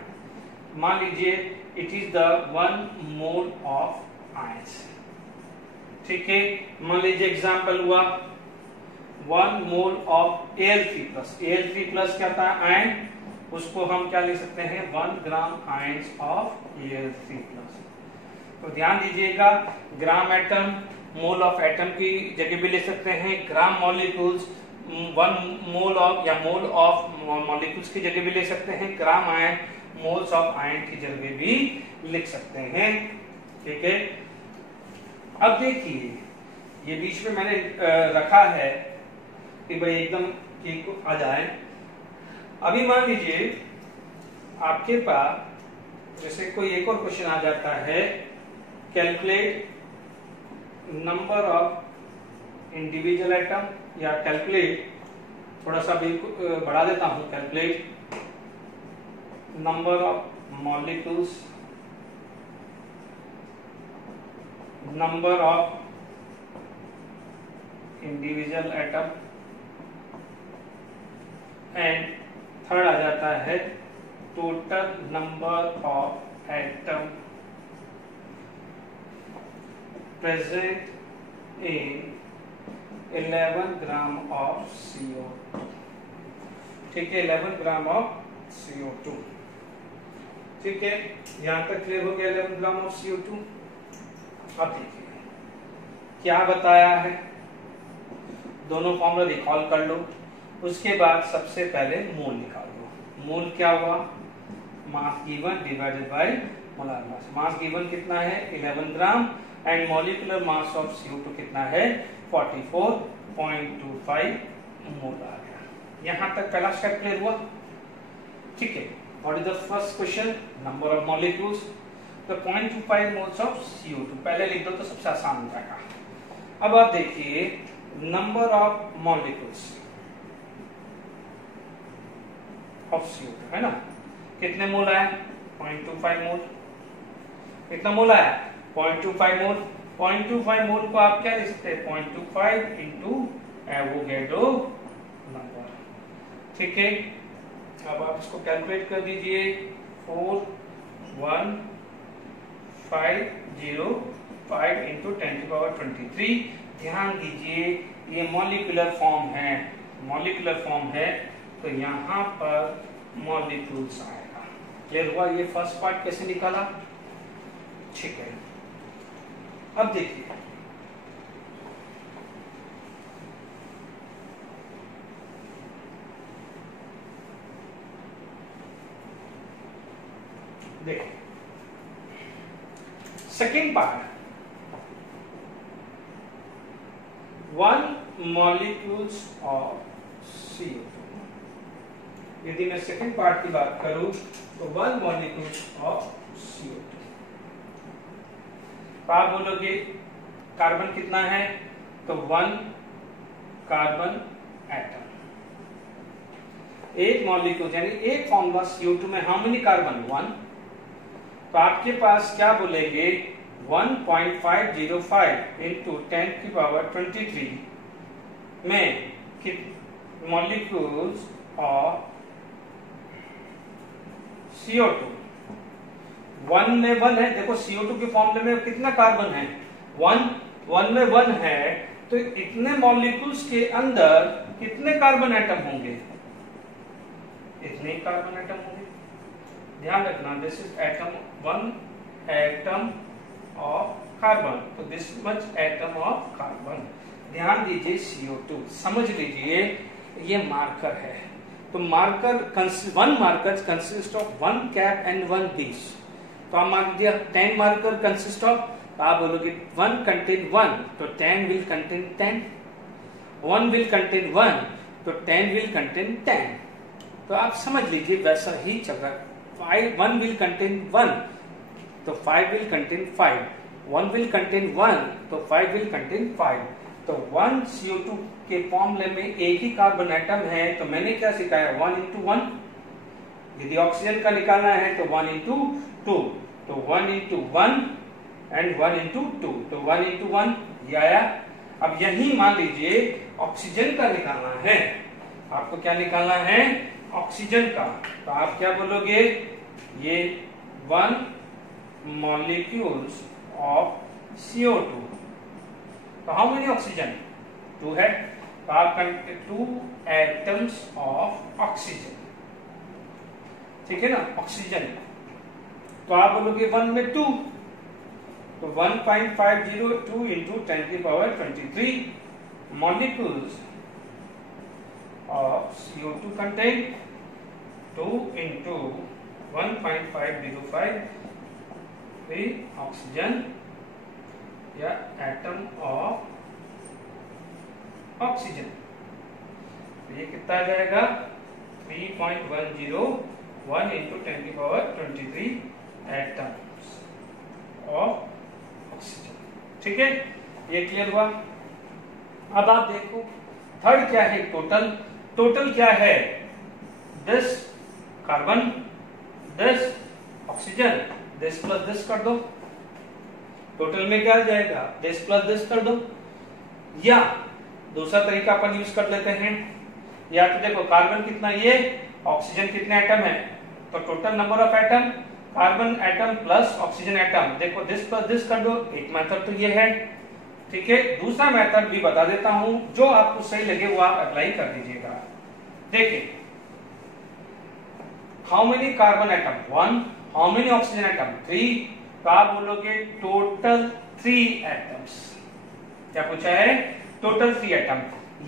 मान लीजिए it is the 1 mole of ions, ठीक है। मान लीजिए एग्जांपल हुआ 1 मोल ऑफ Al3+, Al3+ क्या था, आयन, उसको हम क्या लिख सकते हैं 1 ग्राम आयंस ऑफ Al3+। तो ध्यान दीजिएगा, gram atom, mole of atom की जगह भी ले सकते हैं, ग्राम मॉलिक्यूल्स 1 मोल ऑफ या मोल ऑफ मॉलिक्यूल्स की जगह भी ले सकते हैं, ग्राम आयन, मोल्स ऑफ आयन की जगह भी लिख सकते हैं, ठीक है। अब देखिए ये बीच में मैंने रखा है कि भाई एकदम ठीक आ जाए। अभी मान लीजिए आपके पास जैसे कोई एक और क्वेश्चन आ जाता है, calculate number of individual atom, या कैलकुलेट, थोड़ा सा भी बढ़ा देता हूं, calculate number of molecules, number of individual atom, and third आ जाता है total number of atom present in 11 gram of CO2, ठीक है, 11 ग्राम ऑफ CO2, ठीक है। यहां तक क्लियर हो गया 11 ग्राम ऑफ CO2। अब देखिए क्या बताया है, दोनों फॉर्मूला रिकॉल कर लो, उसके बाद सबसे पहले मोल निकाल लो। मोल क्या हुआ, mass given divided by molar mass. Mass given कितना है 11 gram, and molecular mass of CO2 कितना है 44.25 मोल आ गया। यहां तक पहला स्टेप क्लियर हुआ, ठीक है। What is the first question, number of molecules, तो 0.25 मोल्स ऑफ CO2 पहले लिख दो तो सबसे आसान हो जाएगा। अब आप देखिए number of molecules of CO2 है ना, कितने मोल आया 0.25 मोल, कितना मोल आया 0.25 मोल। 0.25 मोल को आप क्या लिख सकते हैं 0.25 इंटू एवोगैड्रो नंबर, ठीक है। अब आप इसको कैलकुलेट कर दीजिए 41505 इंटू 10⁻23। ध्यान दीजिए ये मॉलिक्यूलर फॉर्म है, मॉलिक्यूलर फॉर्म है, तो यहाँ पर मॉलिक्यूल्स आएगा। क्लियर हुआ, ये फर्स्ट पार्ट कैसे निकाला, ठीक है। अब देखिए second part, 1 molecules of CO2। यदि मैं सेकेंड पार्ट की बात करूं तो 1 molecules of CO2। तो आप बोलोगे कार्बन कितना है, तो 1 कार्बन एटम। एक मॉलिक्यूल यानी एक फॉर्मूला CO2 में हाउ मेनी कार्बन, 1। तो आपके पास क्या बोलेंगे 1.505 इंटू 10⁻23 में मॉलिक्यूल्स ऑफ CO2। 1 में 1 है, देखो CO2 के फॉर्मूले में कितना कार्बन है, 1 में 1 है, तो इतने मॉलिक्यूल्स के अंदर कितने कार्बन एटम होंगे, इतने कार्बन एटम होंगे। ध्यान रखना, this is atom, 1 atom of carbon, तो this much atom of carbon. ध्यान दीजिए CO2, समझ लीजिए ये मार्कर है, तो marker 1 marker consist of 1 cap and 1 piece. तो आप मान लीजिए 10 मार्कर कंसिस्ट ऑफ, तो आप बोलोगे 1 कंटेन 1, तो 10 विल कंटेन 10, 1 विल कंटेन 1, तो 10 विल कंटेन 10। तो आप समझ लीजिए वैसा ही चल रहा है। 1 will contain 1, तो 5 will contain 5, 1 will contain 1, तो 5 will contain 5। तो 1 CO2 के फॉर्मूले में एक ही कार्बन एटम है, तो मैंने क्या सिखाया, 1 into 1। यदि ऑक्सीजन का निकालना है तो 1 into 2, तो 1 into 1 एंड 1 into 2, तो 1 into 1 ये आया। अब यही मान लीजिए ऑक्सीजन का निकालना है, आपको क्या निकालना है, ऑक्सीजन का, तो आप क्या बोलोगे, ये 1 molecules of CO2। तो हाउ मेनी ऑक्सीजन, 2 है, तो आप 2 एटम्स ऑफ ऑक्सीजन, ठीक है ना, ऑक्सीजन। तो आप बोलोगे 1 में 2, तो 1.502 into 10⁻23 molecules of CO2 contain 2 into 1.505 the oxygen या एटम ऑफ ऑक्सीजन। तो ये कितना आ जाएगा, 3.101 इंटू 10⁻23 एटम्स ऑफ ऑक्सीजन। ठीक है, ये क्लियर हुआ। अब आप देखो थर्ड क्या है, टोटल। टोटल क्या है, 10 कार्बन, 10 ऑक्सीजन, 10 प्लस 10 कर दो, टोटल में क्या आ जाएगा, 10 प्लस 10 कर दो। या दूसरा तरीका अपन यूज कर लेते हैं, या तो देखो कार्बन कितना, ये ऑक्सीजन कितने एटम है, तो total number of atom, carbon atom plus oxygen atom, देखो 10 प्लस 10 कर दो। एक मेथड तो ये है, ठीक है। दूसरा मेथड भी बता देता हूं, जो आपको सही लगे वो आप अप्लाई कर दीजिएगा। देखिए, how many carbon atom, 1, how many oxygen atom, 3, तो आप बोलोगे टोटल 3 एटम्स। क्या पूछा है, टोटल 3 एटम।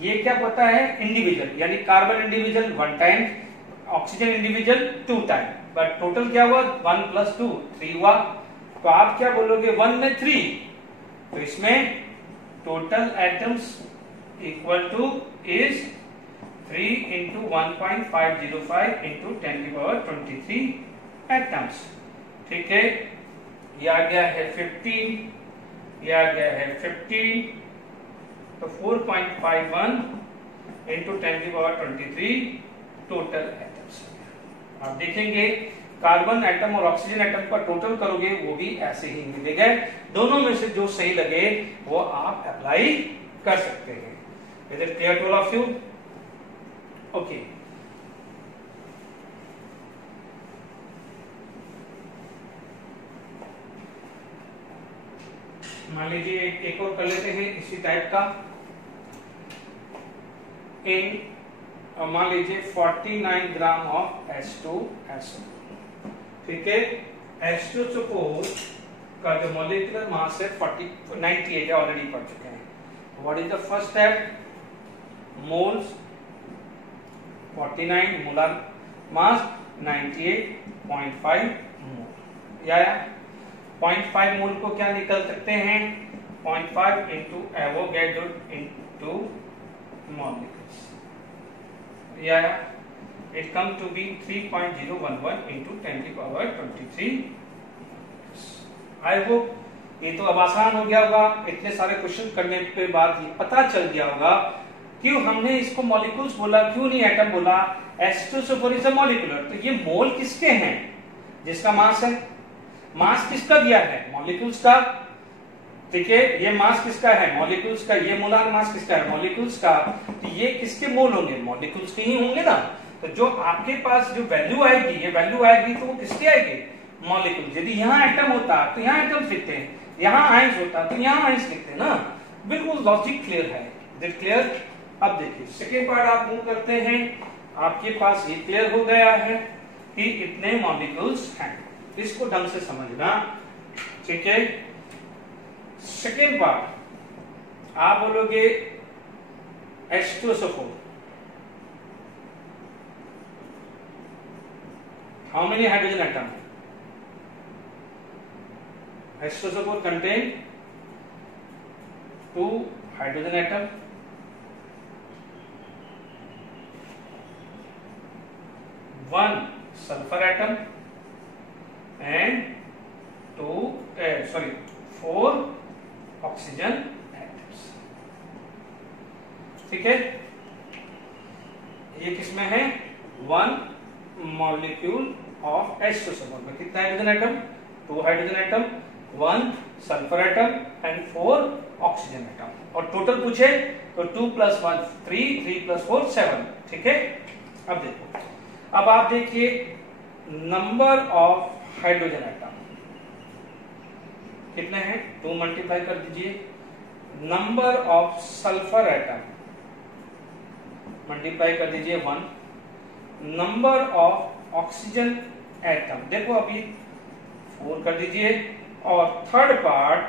ये क्या पता है, इंडिविजुअल, यानी carbon individual 1 time, oxygen individual 2 time, but total क्या हुआ, 1 प्लस 2 3 हुआ। तो आप क्या बोलोगे, 1 में 3, तो इसमें total atoms equal two is 3 into 1.505 into 10⁻23 atoms. ठीक है, ये आ गया है 15, ये आ गया है 15, तो 4.51 इंटू 10⁻23 टोटल एटम्स। आप देखेंगे कार्बन एटम और ऑक्सीजन एटम का टोटल करोगे वो भी ऐसे ही मिलेगा। दोनों में से जो सही लगे वो आप अप्लाई कर सकते हैं। Is it clear to all of you? Okay, मान लीजिए एक और कर लेते हैं इसी टाइप का। मान लीजिए 49 ग्राम ऑफ H2SO। ठीक है, H2SO का जो मॉलिक्यूलर मास है 98 है, ऑलरेडी पढ़ चुके हैं। What is the first step, moles 49, molar mass 98.5 mole. या 0.5 मोल को क्या निकल सकते हैं 0.5 इंटू एवोगैड्रो इंटू मॉलिक्यूल्स, या it come to be 3.011 into 10⁻23। I hope ये तो अब आसान हो गया होगा, इतने सारे क्वेश्चन करने के बाद ये पता चल गया होगा क्यों हमने इसको मॉलिक्यूल्स बोला, क्यों नहीं एटम बोला। H2SO4 इज अ मॉलिक्यूलर, तो ये मोल किसके हैं, जिसका मास है, मास किसका दिया है मॉलिक्यूल्स का, ठीक है, ये मास किसका है मॉलिक्यूल्स का, ये मोलार मास किसका है मॉलिक्यूल्स का, तो ये किसके मोल होंगे मॉलिक्यूल्स के ही होंगे ना। तो जो आपके पास जो वैल्यू आएगी, ये वैल्यू आएगी तो वो किसकी आएगी मॉलिक्यूल। यदि यहाँ एटम होता तो यहाँ एटम्स लिखते हैं, यहाँ आयंस होता तो यहाँ आयंस लिखते हैं ना। बिल्कुल लॉजिक क्लियर है, इज इट क्लियर। अब देखिए सेकेंड पार्ट आप मूव करते हैं, आपके पास ये क्लियर हो गया है कि इतने मॉलिक्यूल्स हैं, इसको ढंग से समझना, ठीक है। सेकेंड पार्ट आप बोलोगे H2SO4, how many hydrogen atom, H2SO4 contain 2 hydrogen atom, 1 sulfur atom and 4 oxygen atoms, ठीक है। ये किसमें है 1 मॉलिक्यूल ऑफ H2SO4 में कितना hydrogen atom 2 hydrogen atom, 1 sulphur atom and 4 oxygen atom, और टोटल पूछे तो 2 + 1 3, 3 + 4 7, ठीक है। अब देखो, अब आप देखिए नंबर ऑफ हाइड्रोजन एटम कितने हैं 2 मल्टीप्लाई कर दीजिए, number of sulphur atom multiply कर दीजिए 1, नंबर ऑफ ऑक्सीजन एटम देखो अभी 4 कर दीजिए, और third part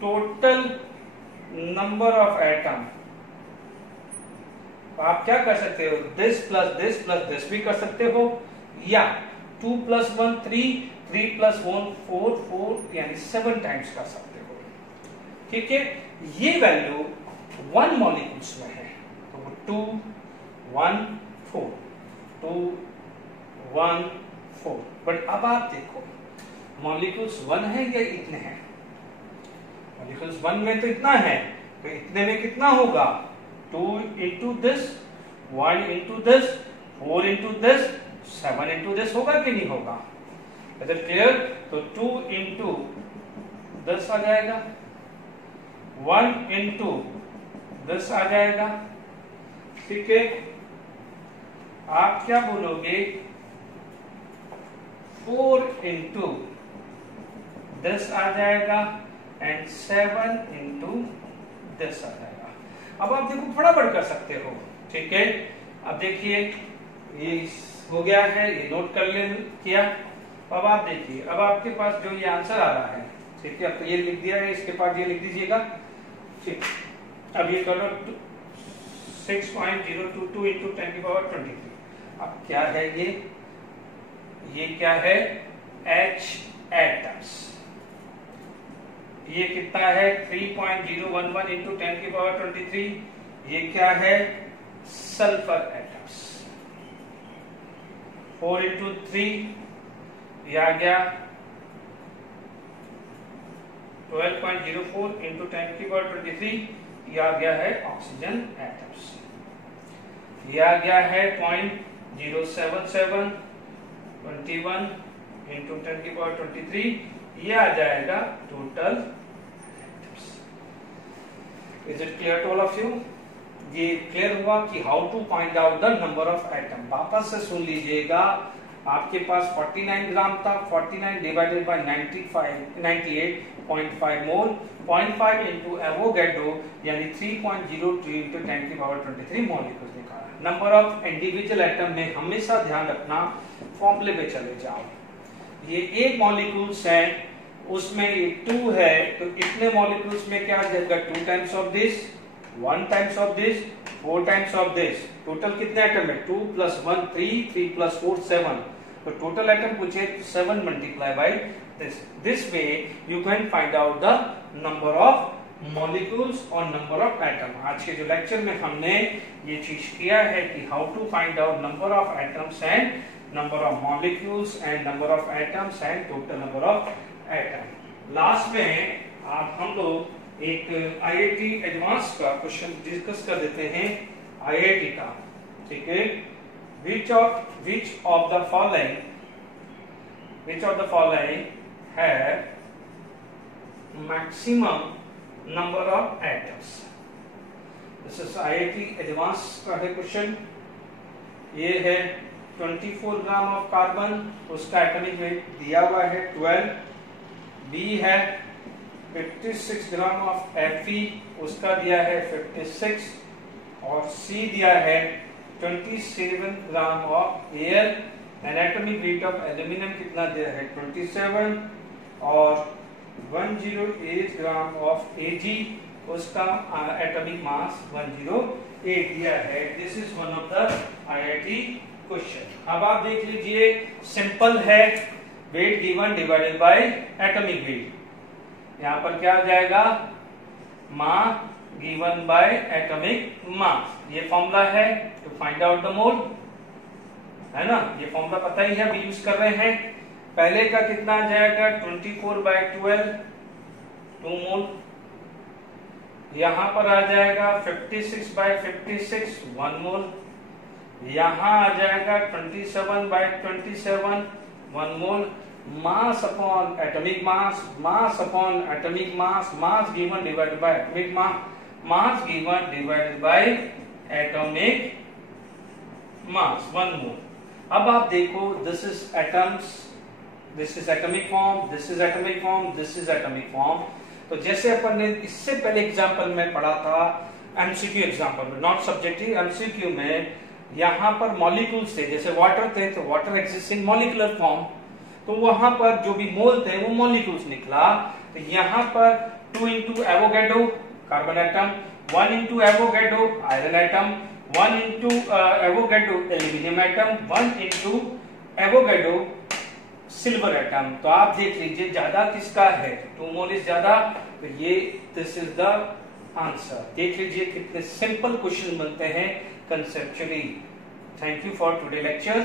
total number of atom. तो आप क्या कर सकते हो, this plus this plus this भी कर सकते हो, या 2 + 1 3, 3 + 1 4, 4 यानी 7 टाइम्स कर सकते हो, ठीक है। ये वैल्यू 1 मॉलिक्यूल्स में है, तो 2 1 4 2 1 4। बट अब आप देखो मॉलिक्यूल्स 1 है या इतने हैं, मॉलिक्यूल्स 1 में तो इतना है, तो इतने में कितना होगा 2 into this, 1 into this, 4 into this, 7 into this होगा कि नहीं होगा, इज इट क्लियर। तो 2 into 10 आ जाएगा, 1 into 10 आ जाएगा, ठीक है। आप क्या बोलोगे 4 into 10 आ जाएगा एंड 7 into 10 आ जाएगा। अब आप देखो फटाफट कर सकते हो, ठीक है। अब देखिए ये हो गया है, ये नोट कर ले किया। अब आप देखिए, अब आपके पास जो ये आंसर आ रहा है, ठीक है, अब तो ये लिख दिया है, इसके बाद ये लिख दीजिएगा, ठीक। अब ये करो 6.022 into 10⁻23। अब क्या है ये क्या है H एटम्स, ये कितना है 3.011 into 10⁻23, ये क्या है सल्फर एटम्स, 4 into 3 ये आ गया 12.04 into 10⁻23, ये आ गया है ऑक्सीजन एटम्स, ये आ गया है 0.077 21 into 10⁻23, ये आ जाएगा total atoms. Is it clear to all of you. ये क्लियर हुआ कि how to find out the number of atom. वापस से सुन लीजिएगा, आपके पास 49 ग्राम था, 49 divided by 98.5 mole, 0.5 into Avogadro यानी 3.03 इंटू 10⁻23 मॉलिक्यूल्स निकाला। नंबर ऑफ इंडिविजुअल एटम में हमेशा ध्यान रखना, फॉर्मूले पे चले जाओ। ये एक मॉलिक्यूल्स है, उसमें ये 2 है, तो इतने मॉलिक्यूल्स में क्या आ जाएगा 2 times of this, 1 times of this, 4 times of this. Total कितने एटम है 2 + 1 3, 3 + 4 7। तो टोटल एटम पूछे 7 × 10⁻³ This way you can find out the number of molecules और number of atom. आज के जो लेक्चर में हमने ये चीज किया है कि how to find out number of atoms and number of molecules and number of atoms and total number of atom. Last में आप हम लोग एक IIT एडवांस का क्वेश्चन डिस्कस कर देते हैं IIT का, ठीक है. Which of the following have maximum number of atoms? This is IIT advance का है क्वेश्चन. ये है 24 ग्राम ऑफ कार्बन, उसका एटॉमिक वेट दिया हुआ है 12. बी है 56 ग्राम ऑफ Fe, उसका दिया है 56. और सी दिया है 27 gram of air. And atomic weight of aluminium कितना दिया है 27. और 108 ग्राम ऑफ Ag, उसका एटॉमिक मास 108 दिया है. This is one of the IIT question. अब आप देख लीजिए, सिंपल है. Weight given divided by atomic weight. यहाँ पर क्या आ जाएगा, mass given by atomic mass. ये फॉर्मूला है to find out the mole, है ना. ये फॉर्मूला पता ही है, अभी यूज कर रहे हैं. पहले का कितना आ जाएगा 24/12 2 मोल. यहां पर आ जाएगा 56/56 1 मोल. यहां आ जाएगा 27/27 1 mole. Mass upon atomic mass, mass upon atomic mass, mass given divided by atomic mass, mass given divided by atomic mass 1 mole. अब आप देखो, this is atoms, this is atomic form, this is atomic form, this is atomic form. तो जैसे अपन ने इससे पहले example में पढ़ा था, एमसीक्यू एग्जांपल में, नॉट सब्जेक्टिव, एमसीक्यू में, यहाँ पर मॉलिक्यूल्स थे. जैसे वाटर थे तो water exist in molecular form, तो वहां पर जो भी मोल थे वो मॉलिक्यूल्स निकला. तो यहाँ पर 2 into Avogadro carbon atom, 1 into Avogadro iron atom, 1 into Avogadro aluminium atom, 1 into Avogadro silver atom. तो आप देख लीजिए ज्यादा किसका है, 2 मोल इज ज्यादा. तो ये दिस इज द आंसर. देख लीजिए कितने सिंपल क्वेश्चन बनते हैं conceptually. Thank you for today lecture.